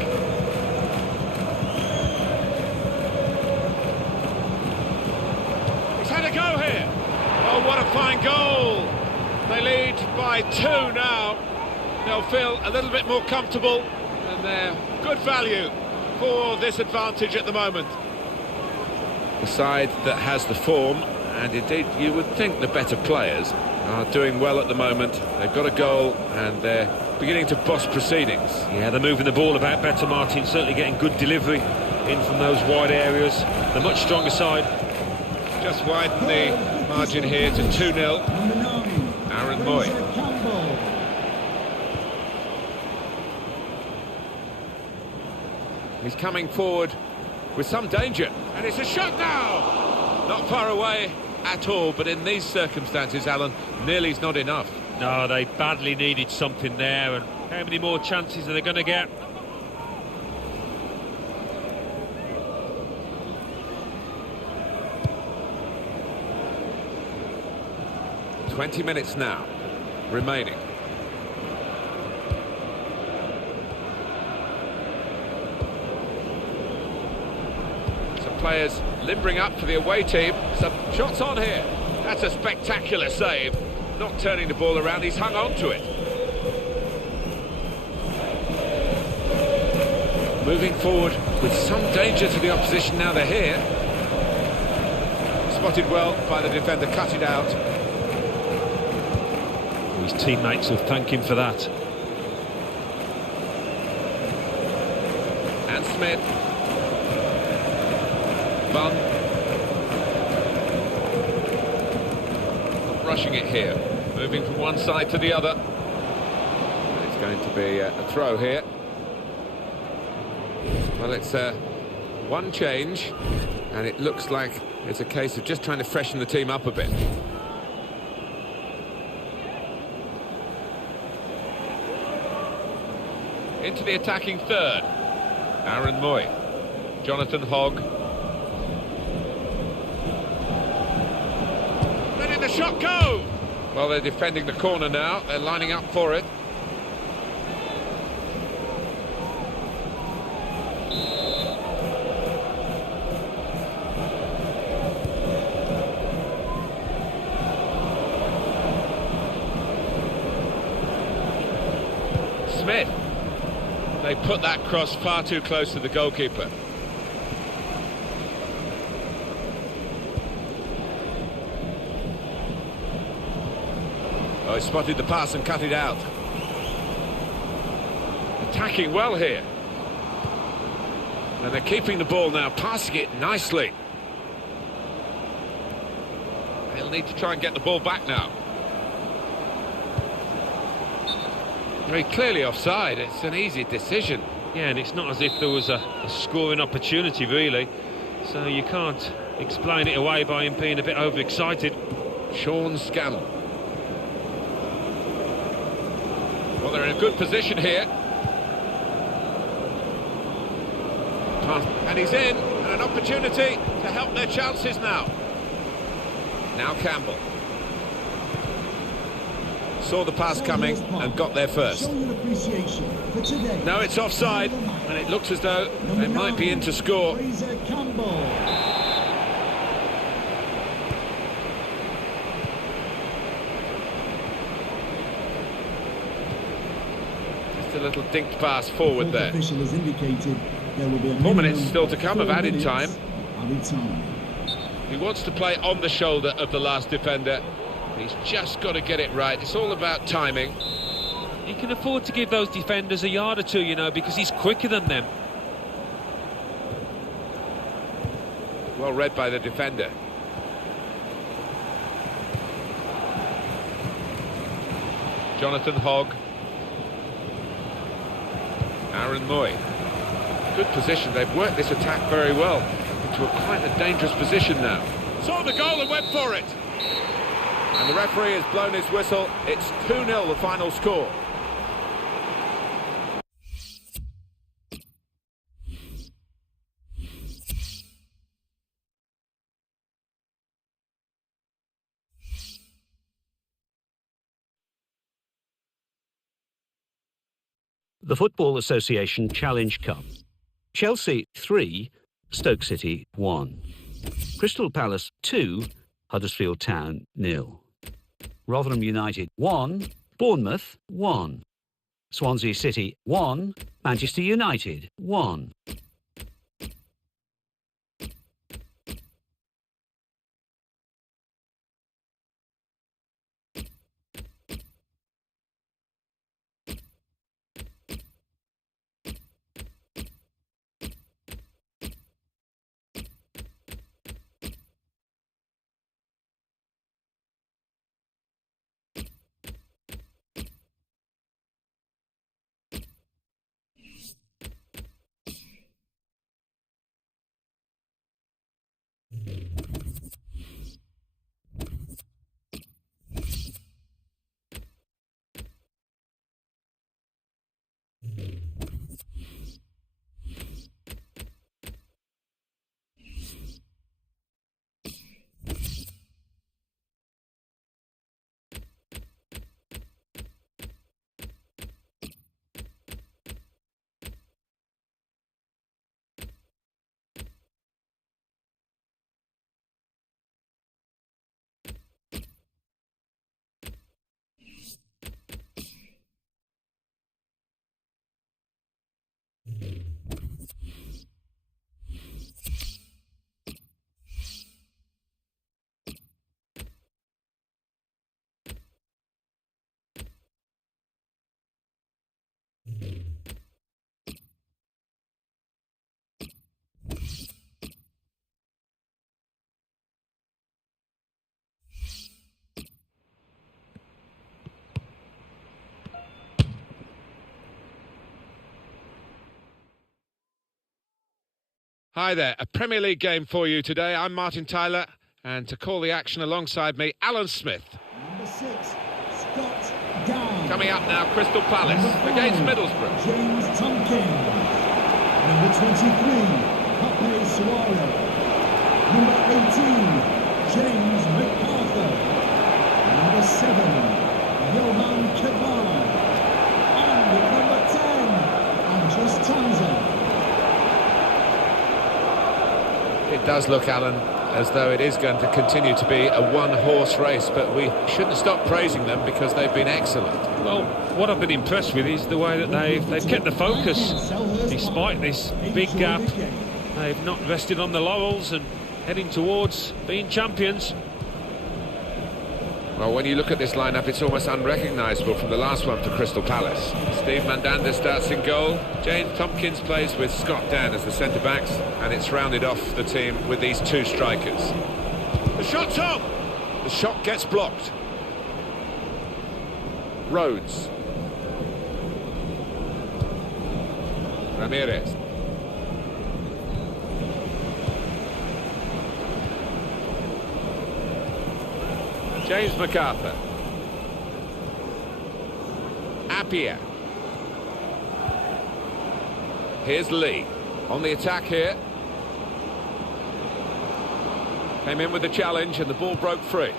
He's had a go here. Oh, what a fine goal. They lead by 2 now. They'll feel a little bit more comfortable, and they're good value for this advantage at the moment. The side that has the form, and indeed you would think the better players, are doing well at the moment. They've got a goal and they're beginning to boss proceedings. Yeah, they're moving the ball about better, Martin, certainly getting good delivery in from those wide areas. The much stronger side. Just widen the margin here to 2-0. Number 9. Aaron Moy. Campbell. He's coming forward with some danger. And it's a shot now! Not far away at all, but in these circumstances, Alan, nearly's not enough. No, they badly needed something there, and how many more chances are they going to get? "20 minutes now remaining." Some players limbering up for the away team. Some shots on here. That's a spectacular save. Not turning the ball around, he's hung on to it. Moving forward with some danger to the opposition now they're here. Spotted well by the defender, cut it out. His teammates will thank him for that. And Smith. Bunn. Not rushing it here. Moving from one side to the other. And it's going to be a throw here. Well, it's one change, and it looks like it's a case of just trying to freshen the team up a bit. Into the attacking third. Aaron Moy. Jonathan Hogg. Letting the shot go! Well, they're defending the corner now. They're lining up for it. Smith. They put that cross far too close to the goalkeeper. Oh, he spotted the pass and cut it out. Attacking well here. And they're keeping the ball now, passing it nicely. They'll need to try and get the ball back now. Very clearly offside. It's an easy decision. Yeah, and it's not as if there was a scoring opportunity, really. So you can't explain it away by him being a bit overexcited. Sean Scannell. Well, they're in a good position here. And he's in, and an opportunity to help their chances now. Now Campbell. Saw the pass coming and got there first. No, it's offside, and it looks as though they might be in to score. Just a little dinked pass forward there. 4 minutes still to come of added time. He wants to play on the shoulder of the last defender. He's just got to get it right. It's all about timing. He can afford to give those defenders a yard or two, you know, because he's quicker than them. Well read by the defender. Jonathan Hogg. Aaron Moy. Good position. They've worked this attack very well into quite a dangerous position now. Saw the goal and went for it. And the referee has blown his whistle. It's 2-0 the final score. The Football Association Challenge Cup. Chelsea 3, Stoke City 1. Crystal Palace 2, Huddersfield Town 0. Rotherham United 1, Bournemouth 1. Swansea City 1, Manchester United 1. Hi there, a Premier League game for you today. I'm Martin Tyler, and to call the action alongside me, Alan Smith. Number 6, Scott Down. Coming up now, Crystal Palace against Middlesbrough. James Tompkins. Number 23, Pape Suarez. Number 18, James MacArthur. Number 7, Johan Kebar. And number 10, Andres Tanzer. It does look, Alan, as though it is going to continue to be a one-horse race, but we shouldn't stop praising them because they've been excellent. Well, what I've been impressed with is the way that they've kept the focus despite this big gap. They've not rested on the laurels and heading towards being champions. Well, when you look at this lineup, it's almost unrecognisable from the last one for Crystal Palace. Steve Mandanda starts in goal. James Tompkins plays with Scott Dan as the centre-backs, and it's rounded off the team with these two strikers. The shot's on! The shot gets blocked. Rhodes. Ramirez. James MacArthur. Appiah. Here's Lee. On the attack here. Came in with the challenge and the ball broke free.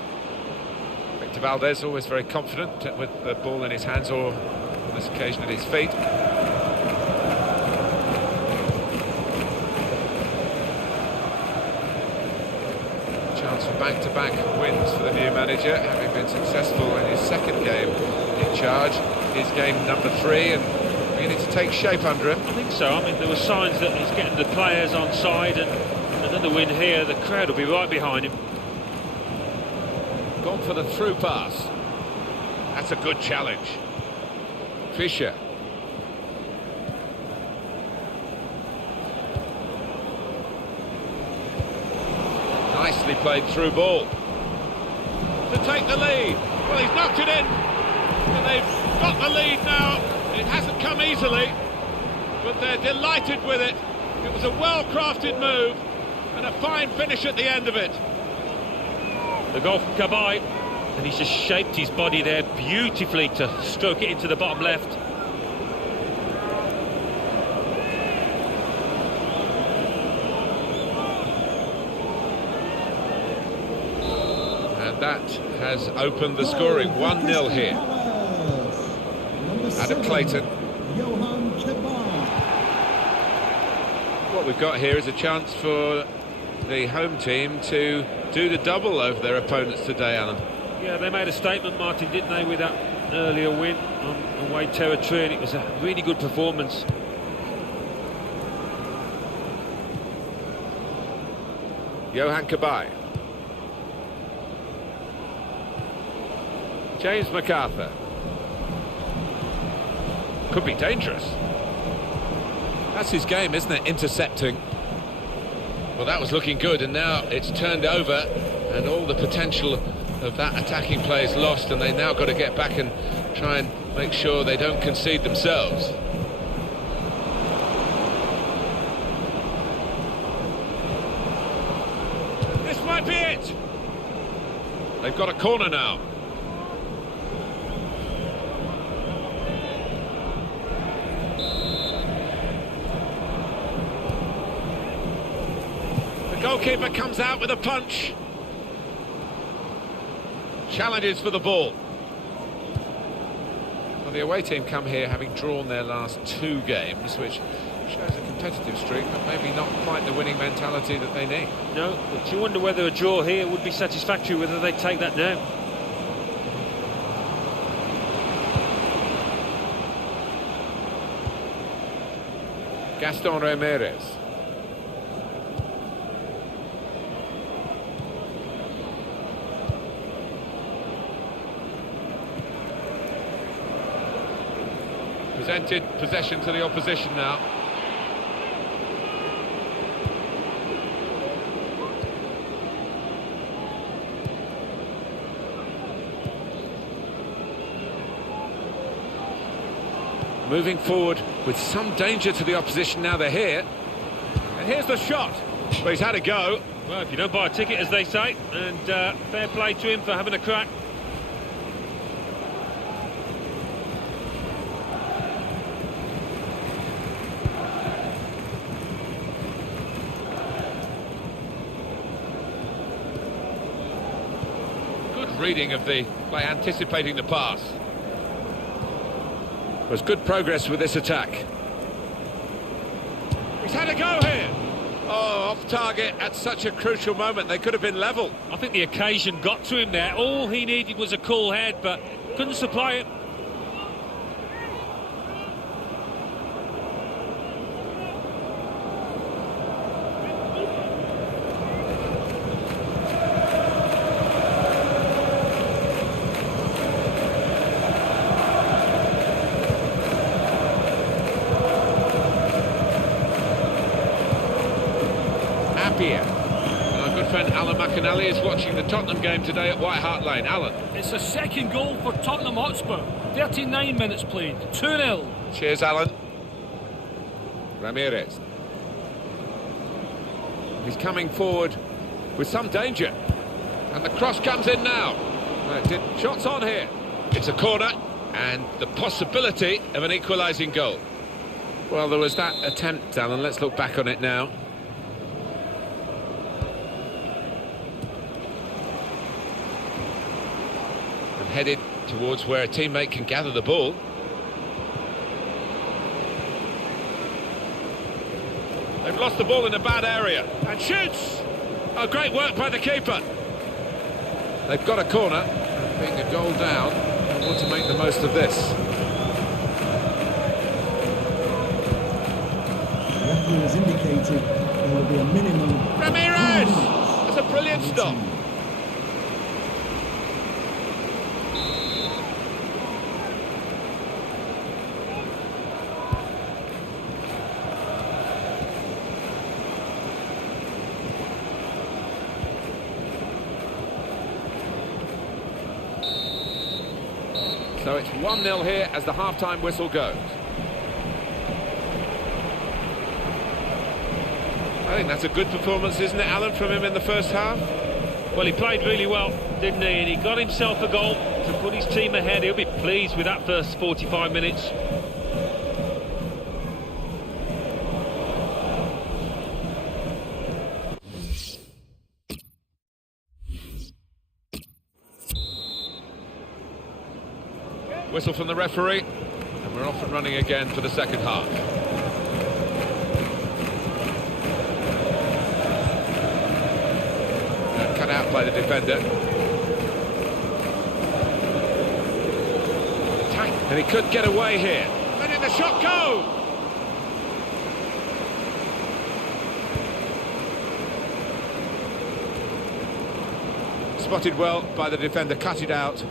Victor Valdez always very confident with the ball in his hands, or on this occasion at his feet. Chance for back-to-back wins for the new manager, having been successful in his second game in charge. His game number 3, and beginning to take shape under him. I think so. I mean, there were signs that he's getting the players on side, and another win here, the crowd will be right behind him. Gone for the through pass. That's a good challenge. Fisher. Nicely played through ball. To take the lead. Well, he's knocked it in. And they've got the lead now. It hasn't come easily, but they're delighted with it. It was a well-crafted move and a fine finish at the end of it. The goal from Kabai, and he's just shaped his body there beautifully to stroke it into the bottom left. And that has opened the scoring. 1-0 here. Adam Clayton. What we've got here is a chance for the home team to do the double over their opponents today, Alan. Yeah, they made a statement, Martin, didn't they, with that earlier win on away territory, and it was a really good performance. Johan Cabaye. James MacArthur. Could be dangerous. That's his game, isn't it? Intercepting. Well, that was looking good, and now it's turned over, and all the potential of that attacking play is lost, and they've now got to get back and try and make sure they don't concede themselves. This might be it. They've got a corner now. Goalkeeper comes out with a punch. Challenges for the ball. Well, the away team come here having drawn their last 2 games, which shows a competitive streak, but maybe not quite the winning mentality that they need. No, but you wonder whether a draw here would be satisfactory, whether they take that now. Gaston Ramirez. Presented possession to the opposition now. Moving forward with some danger to the opposition now they're here. And here's the shot. Well, he's had a go. Well, if you don't buy a ticket, as they say, and fair play to him for having a crack. Good reading of the play, anticipating the pass. There's good progress with this attack. He's had a go here. Oh, off target at such a crucial moment. They could have been level. I think the occasion got to him there. All he needed was a cool head, but couldn't supply it. And our good friend Alan McAnally is watching the Tottenham game today at White Hart Lane. Alan. It's a second goal for Tottenham Hotspur. 39 minutes played. 2-0. Cheers, Alan. Ramirez. He's coming forward with some danger. And the cross comes in now. Shots on here. It's a corner and the possibility of an equalising goal. Well, there was that attempt, Alan. Let's look back on it now. Headed towards where a teammate can gather the ball. They've lost the ball in a bad area. And shoots! Oh, great work by the keeper. They've got a corner, being a goal down, and want to make the most of this. The referee has indicated there will be a minimum. Ramirez! That's a brilliant stop. So it's 1-0 here as the half-time whistle goes. I think that's a good performance, isn't it, Alan, from him in the first half? Well, he played really well, didn't he? And he got himself a goal to put his team ahead. He'll be pleased with that first 45 minutes. Whistle from the referee, and we're off and running again for the second half. Cut out by the defender. And he could get away here. Letting the shot go! Spotted well by the defender, cut it out.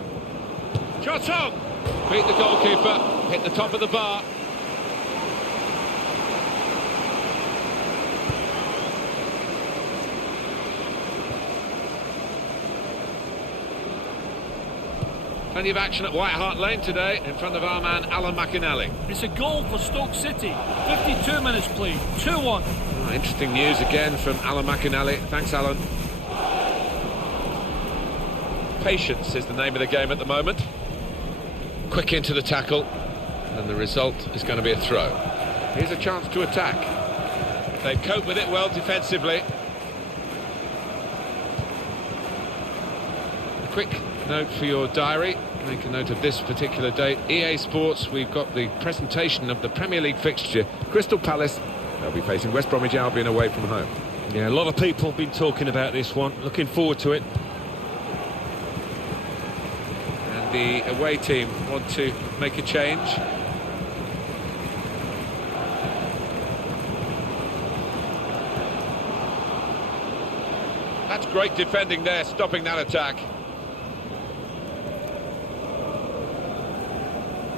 Shot on! Beat the goalkeeper, hit the top of the bar. Plenty of action at White Hart Lane today in front of our man Alan McAnally. It's a goal for Stoke City. 52 minutes played. 2-1. Oh, interesting news again from Alan McAnally. Thanks, Alan. Patience is the name of the game at the moment. Quick into the tackle, and the result is going to be a throw. Here's a chance to attack. They cope with it well defensively. A quick note for your diary. Make a note of this particular date. EA Sports, we've got the presentation of the Premier League fixture. Crystal Palace, they'll be facing West Bromwich Albion away from home. Yeah, a lot of people have been talking about this one. Looking forward to it. The away team want to make a change. That's great defending there, stopping that attack.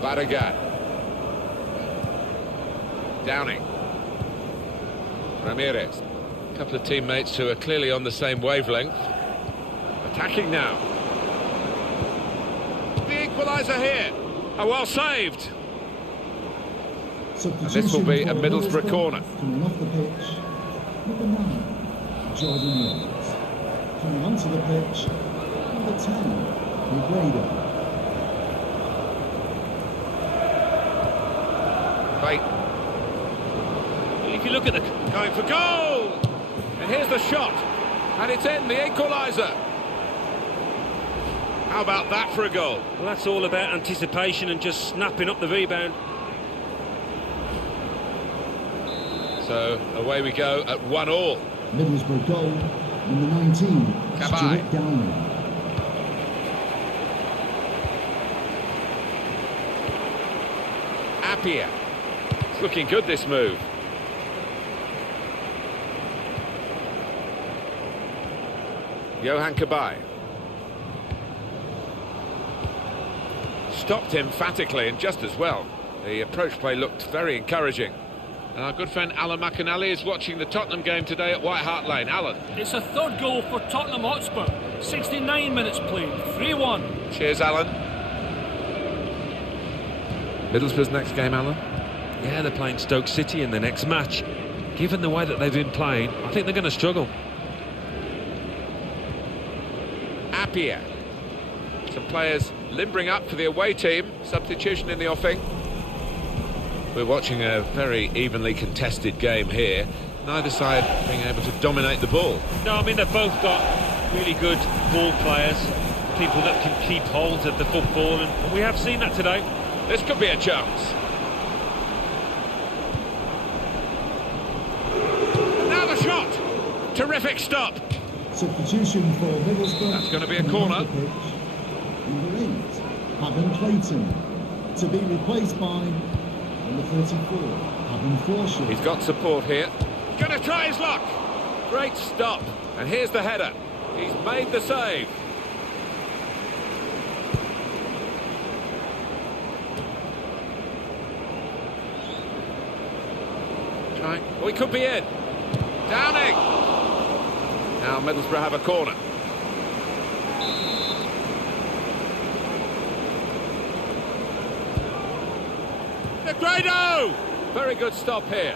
Barragan. Downing. Ramirez. A couple of teammates who are clearly on the same wavelength. Attacking now. Equaliser here. Oh, well saved. And this will be a Middlesbrough corner. Coming off the pitch, Number 9, Jordan Rhodes. Coming onto the pitch, number 10, Negredo. Right. If you look at the... Going for goal! And here's the shot. And it's in, the equaliser. How about that for a goal? Well, that's all about anticipation and just snapping up the rebound. So away we go at 1-1. Middlesbrough goal, number 19, Cabaye. Stuart Downing. Appiah. It's looking good, this move. Johan Cabaye. Stopped emphatically and just as well. The approach play looked very encouraging. And our good friend Alan McAnally is watching the Tottenham game today at White Hart Lane. Alan. It's a third goal for Tottenham Hotspur. 69 minutes played, 3-1. Cheers, Alan. Middlesbrough's next game, Alan? Yeah, they're playing Stoke City in the next match. Given the way that they've been playing, I think they're going to struggle. Appiah. Some players limbering up for the away team. Substitution in the offing. We're watching a very evenly contested game here. Neither side being able to dominate the ball. No, I mean, they've both got really good ball players, people that can keep hold of the football, and we have seen that today. This could be a chance. Now the shot. Terrific stop. Substitution for Middlesbrough. That's going to be a coming corner. off the pitch, number 8, Pavan Clayton. To be replaced by number 34, Pavan Forshaw. He's got support here. Going to try his luck. Great stop. And here's the header. He's made the save. Trying. Oh, he could be in. Downing. Now Middlesbrough have a corner. Negredo! Very good stop here.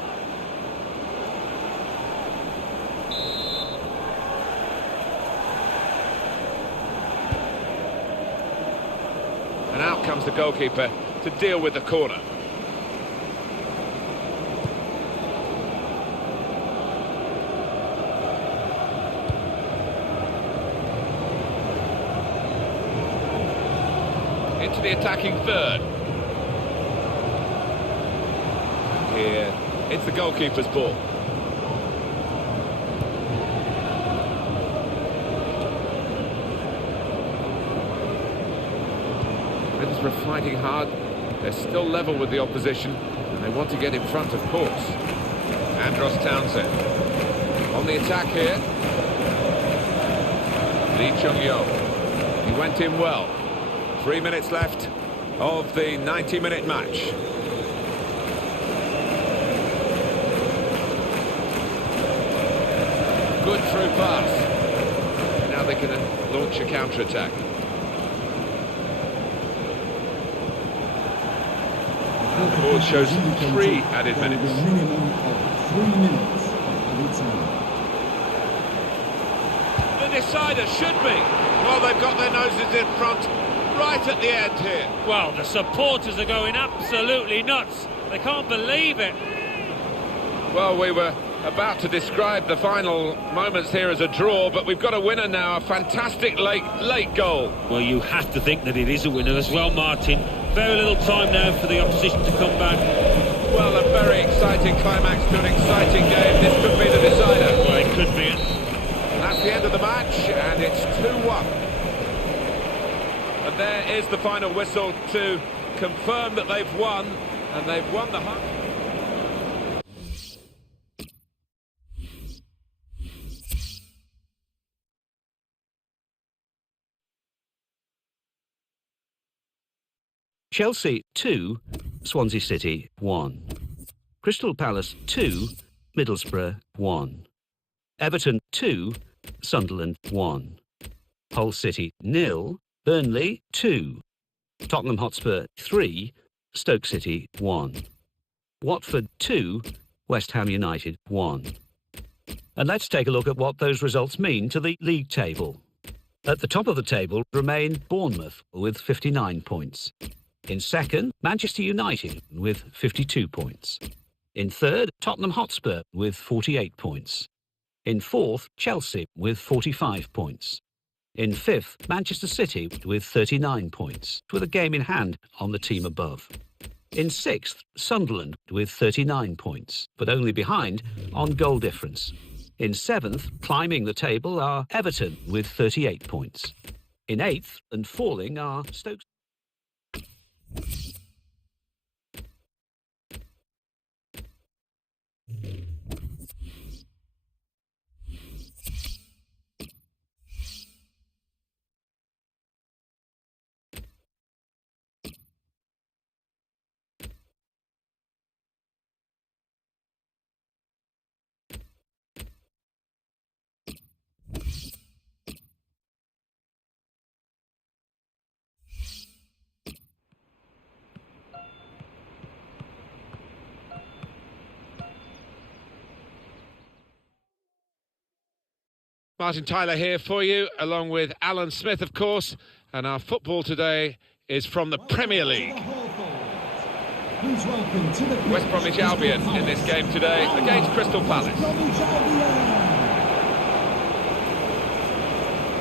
And out comes the goalkeeper to deal with the corner. Into the attacking third. And here, it's the goalkeeper's ball. Middlesbrough fighting hard. They're still level with the opposition, and they want to get in front, of course. Andros Townsend on the attack here. Lee Chung-yo. He went in well. 3 minutes left of the 90-minute match. Good through pass. Now they can launch a counter-attack. Board shows 3 added minutes. A minimum of 3 minutes added time. The decider should be. Well, they've got their noses in front right at the end here. Well, the supporters are going absolutely nuts. They can't believe it. Well, we were about to describe the final moments here as a draw, but we've got a winner now, a fantastic late goal. Well, you have to think that it is a winner as well, Martin. Very little time now for the opposition to come back. Well, a very exciting climax to an exciting game. This could be the decider. Well, it could be. And that's the end of the match, and it's 2-1. And there is the final whistle to confirm that they've won, and they've won the hunt. Chelsea 2, Swansea City 1. Crystal Palace 2, Middlesbrough 1. Everton 2, Sunderland 1. Hull City 0, Burnley 2. Tottenham Hotspur 3, Stoke City 1. Watford 2, West Ham United 1. And let's take a look at what those results mean to the league table. At the top of the table remain Bournemouth with 59 points. In second, Manchester United with 52 points. In third, Tottenham Hotspur with 48 points. In fourth, Chelsea with 45 points. In fifth, Manchester City with 39 points, with a game in hand on the team above. In sixth, Sunderland with 39 points, but only behind on goal difference. In seventh, climbing the table, are Everton with 38 points. In eighth and falling are Stoke. Martin Tyler here for you, along with Alan Smith, of course, and our football today is from the Premier League. West Bromwich Albion in this game today against Crystal Palace.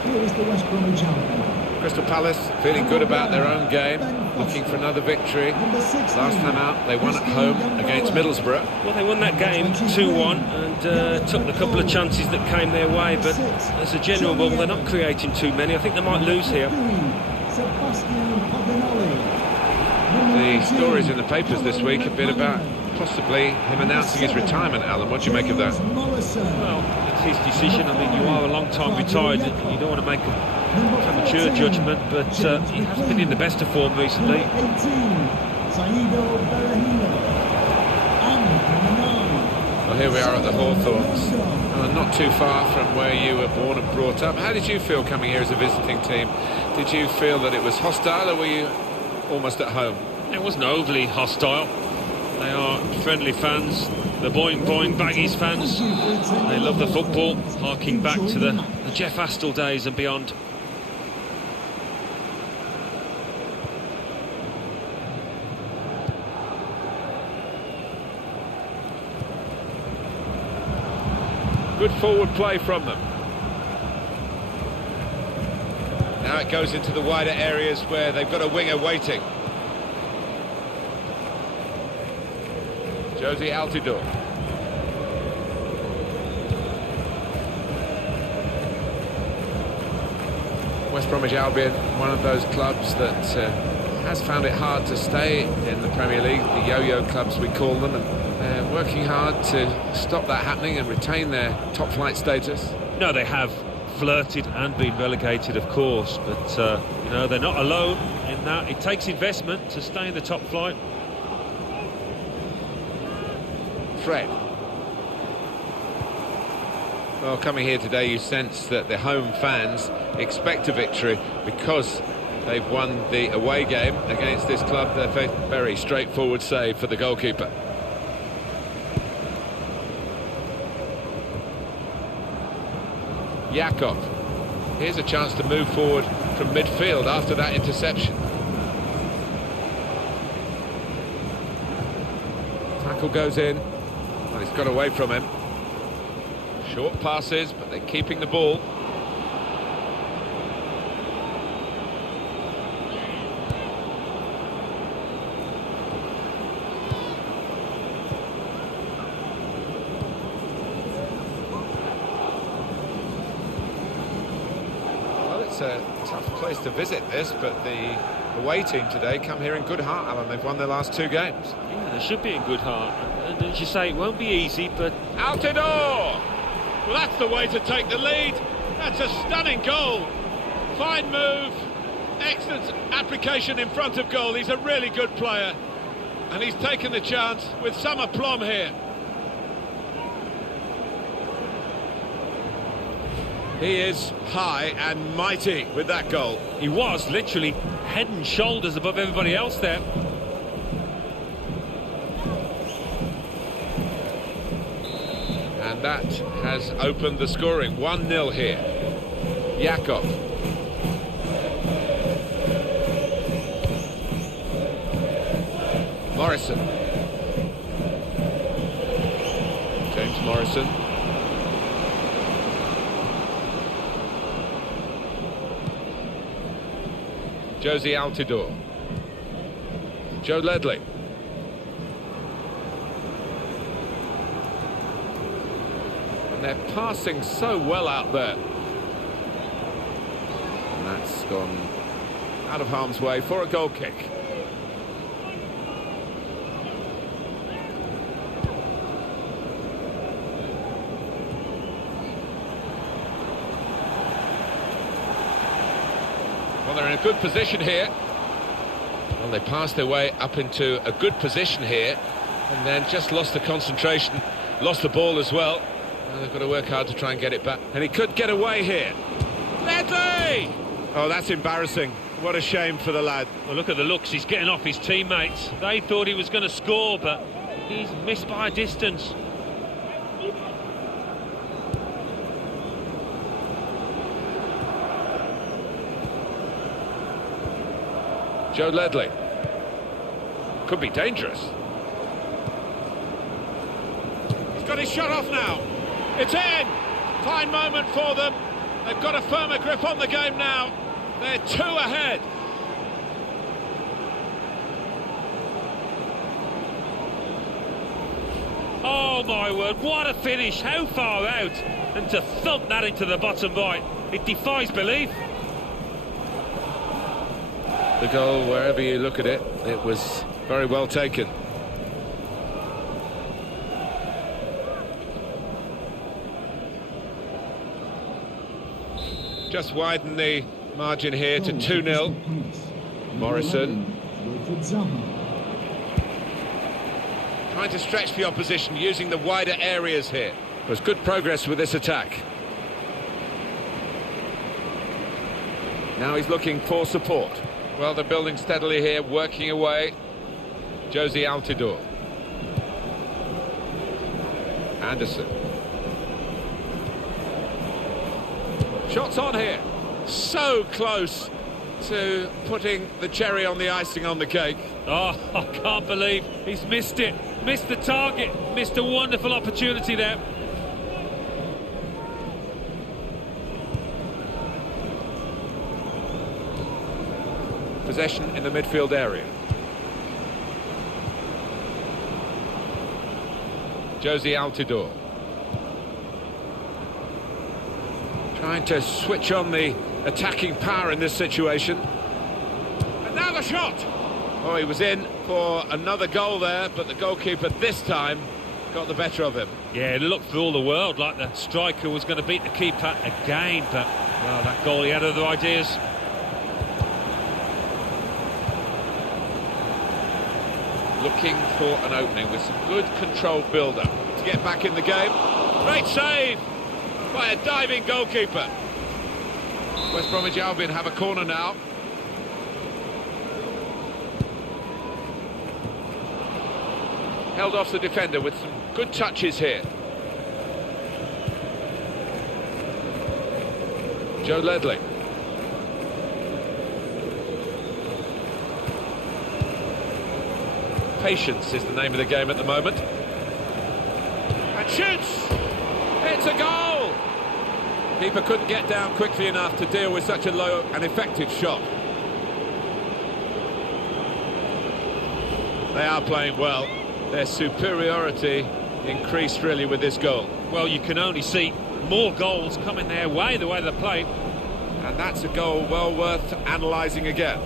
Here is the West Bromwich Albion. Crystal Palace feeling good about their own game, looking for another victory. Last time out, they won at home against Middlesbrough. Well, they won that game 2-1 and took the couple of chances that came their way, but as a general rule, they're not creating too many. I think they might lose here. The stories in the papers this week have been about possibly him announcing his retirement, Alan. What do you make of that? Well, it's his decision. I mean, you are a long time retired. You don't want to make a premature judgment, but he hasn't been in the best of form recently. Well, here we are at the Hawthorns, not too far from where you were born and brought up. How did you feel coming here as a visiting team? Did you feel that it was hostile, or were you almost at home? It wasn't overly hostile. They are friendly fans, the Boing Boing Baggies fans. They love the football, harking back to the Jeff Astle days and beyond. Good forward play from them. Now it goes into the wider areas where they've got a winger waiting. Josie Altidore. West Bromwich Albion, one of those clubs that has found it hard to stay in the Premier League, the yo-yo clubs we call them, and they're working hard to stop that happening and retain their top flight status. No, they have flirted and been relegated, of course, but you know, they're not alone in that. It takes investment to stay in the top flight. Fred. Well, coming here today, you sense that the home fans expect a victory because they've won the away game against this club. They're very straightforward save for the goalkeeper. Yakov. Here's a chance to move forward from midfield after that interception. Tackle goes in. Well, he's got away from him. Short passes, but they're keeping the ball. Well, it's a tough place to visit this, but the away team today come here in good heart, Alan. They've won their last two games. Yeah, they should be in good heart. And as you say, it won't be easy, but... Altidore! Well, that's the way to take the lead. That's a stunning goal. Fine move. Excellent application in front of goal. He's a really good player. And he's taken the chance with some aplomb here. He is high and mighty with that goal. He was literally head and shoulders above everybody else there. And that has opened the scoring. 1-0 here. Jakov. Morrison. James Morrison. Josie Altidore. Joe Ledley. And they're passing so well out there. And that's gone out of harm's way for a goal kick. Well, they're in a good position here. Well, they passed their way up into a good position here and then just lost the concentration, lost the ball as well. Now they've got to work hard to try and get it back. And he could get away here. Ledley! Oh, that's embarrassing. What a shame for the lad. Well, look at the looks. He's getting off his teammates. They thought he was going to score, but he's missed by a distance. Joe Ledley. Could be dangerous. He's got his shot off now. It's in. Fine moment for them. They've got a firmer grip on the game now. They're 2 ahead. Oh my word, what a finish. How far out? And to thump that into the bottom right. It defies belief. The goal, wherever you look at it, it was very well taken. Just widen the margin here to 2-0. Morrison. Trying to stretch the opposition, using the wider areas here. There's good progress with this attack. Now he's looking for support. Well, they're building steadily here, working away. Josie Altidore. Anderson. Shots on here. So close to putting the cherry on the icing on the cake. Oh, I can't believe he's missed it. Missed the target. Missed a wonderful opportunity there. Possession in the midfield area. Josie Altidore. Trying to switch on the attacking power in this situation. And now the shot. Oh, he was in for another goal there, but the goalkeeper this time got the better of him. Yeah, it looked for all the world like the striker was going to beat the keeper again, but, well, that goalie had other ideas. Looking for an opening with some good controlled build-up to get back in the game. Great save by a diving goalkeeper. West Bromwich Albion have a corner now. Held off the defender with some good touches here. Joe Ledley. Patience is the name of the game at the moment. And shoots. It's a goal! Keeper couldn't get down quickly enough to deal with such a low and effective shot. They are playing well. Their superiority increased really with this goal. Well, you can only see more goals coming their way, the way they're playing. And that's a goal well worth analysing again.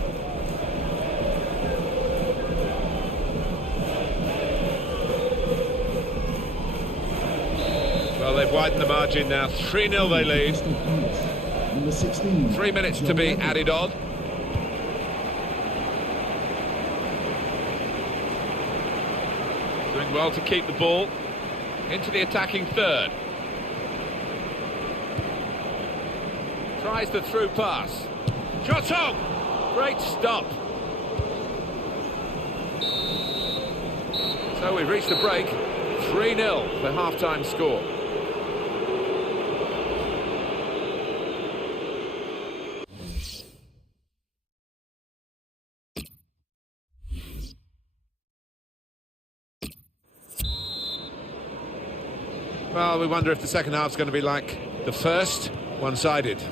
Well, they've widened the margin now. 3-0 they lead. Number 16. 3 minutes to be added on. Doing well to keep the ball into the attacking third. Tries the through pass. Shots on! Great stop. So we've reached the break. 3-0, the half-time score. Well, we wonder if the second half's going to be like the first, one-sided.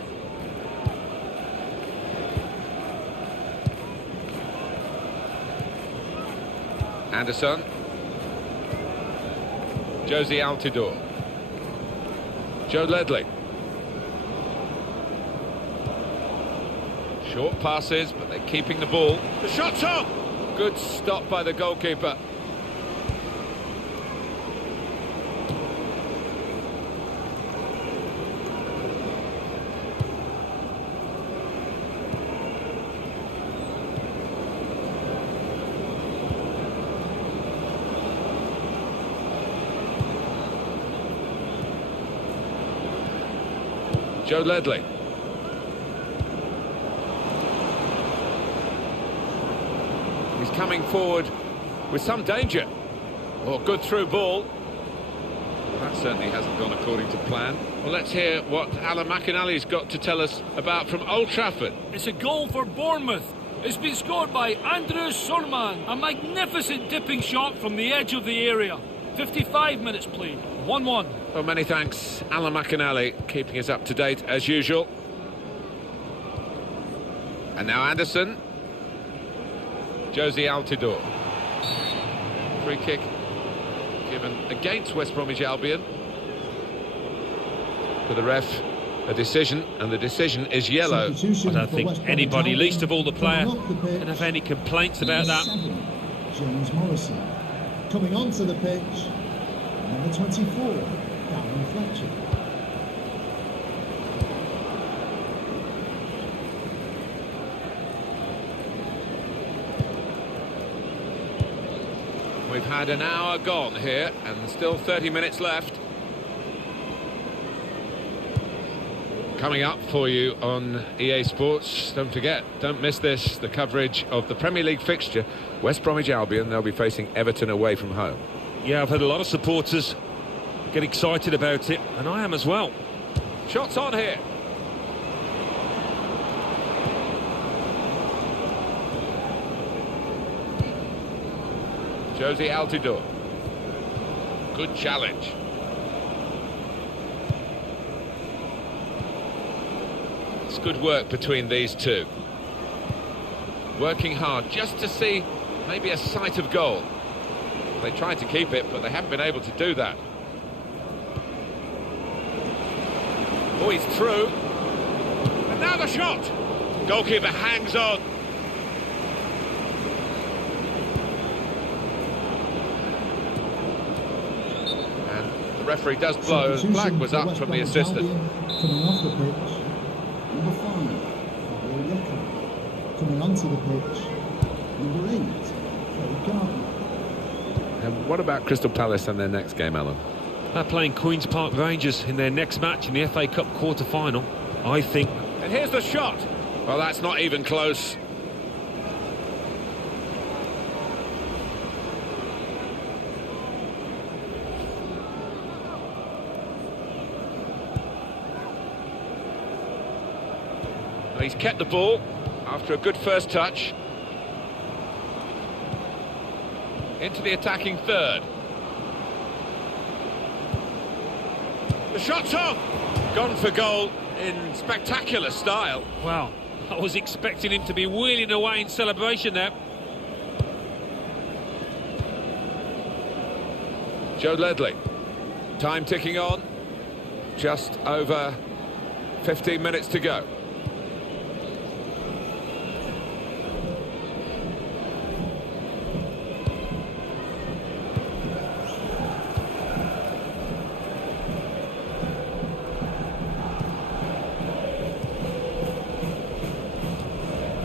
Anderson. Josie Altidore. Joe Ledley. Short passes, but they're keeping the ball. The shot's on! Good stop by the goalkeeper. Joe Ledley. He's coming forward with some danger. Oh, good through ball. Well, that certainly hasn't gone according to plan. Well, let's hear what Alan McInally's got to tell us about from Old Trafford. It's a goal for Bournemouth. It's been scored by Andrew Surman. A magnificent dipping shot from the edge of the area. 55 minutes played. 1-1. Well, many thanks, Alan McInally, keeping us up to date as usual. And now Anderson. Josie Altidore. Free kick given against West Bromwich Albion. For the ref, a decision, and the decision is yellow. I don't think anybody, least of all the player, can have any complaints about that. James Morrison. Coming onto the pitch, number 24, Darren Fletcher. We've had an hour gone here, and still 30 minutes left. Coming up for you on EA Sports, don't forget, don't miss this, the coverage of the Premier League fixture. West Bromwich Albion, they'll be facing Everton away from home. Yeah, I've had a lot of supporters get excited about it, and I am as well. Shots on here. Josie Altidore. Good challenge. It's good work between these two. Working hard just to see maybe a sight of goal. They tried to keep it, but they haven't been able to do that. Oh, he's through. And now the shot! Goalkeeper hangs on. And the referee does blow. The flag was up from the assistant. Coming off the pitch, number 5, coming onto the pitch, number 8, Craig Gardner. And what about Crystal Palace and their next game, Alan? They're playing Queen's Park Rangers in their next match in the FA Cup quarter-final, I think. And here's the shot. Well, that's not even close. He's kept the ball after a good first touch. Into the attacking third. The shot's on. Gone for goal in spectacular style. Wow, I was expecting him to be wheeling away in celebration there. Joe Ledley. Time ticking on. Just over 15 minutes to go.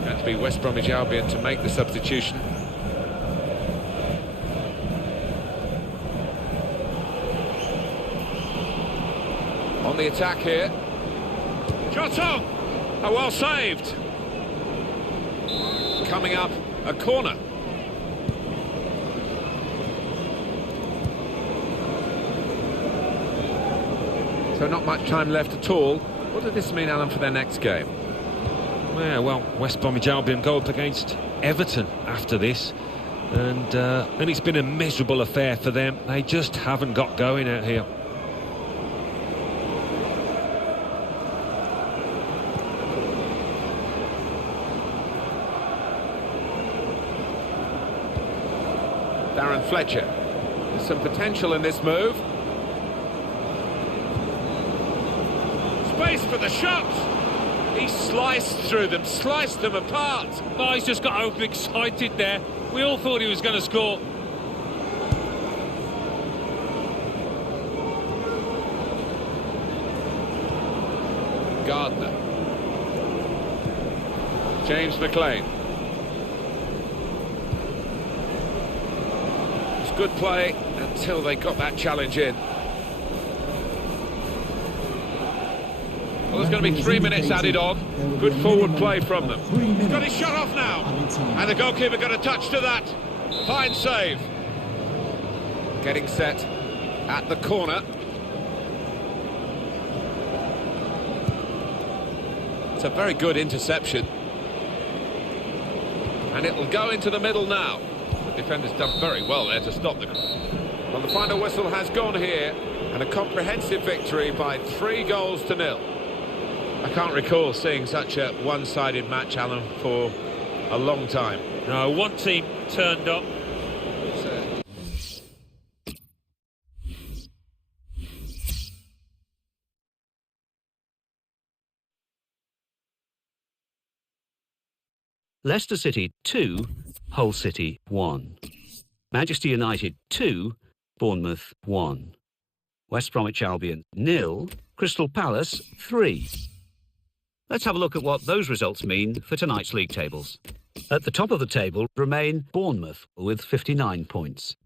Going to be West Bromwich Albion to make the substitution. On the attack here. Shot on. Oh, well saved. Coming up, a corner. So not much time left at all. What does this mean, Alan, for their next game? Yeah, well, West Bromwich Albion go up against Everton after this. And it's been a miserable affair for them. They just haven't got going out here. Aaron Fletcher. There's some potential in this move. Space for the shot. He sliced through them, sliced them apart. Oh, he's just got overexcited there. We all thought he was going to score. Gardner. James McLean. It's good play until they got that challenge in. Well, there's going to be 3 minutes added on. Good forward play from them. Got his shot off now. And the goalkeeper got a touch to that. Fine save. Getting set at the corner. It's a very good interception. And it'll go into the middle now. The defender's done very well there to stop the... Well, the final whistle has gone here, and a comprehensive victory by 3-0. I can't recall seeing such a one-sided match, Alan, for a long time. No, one team turned up. Leicester City 2, Hull City 1. Manchester United 2, Bournemouth 1. West Bromwich Albion 0, Crystal Palace 3. Let's have a look at what those results mean for tonight's league tables. At the top of the table remain Bournemouth with 59 points.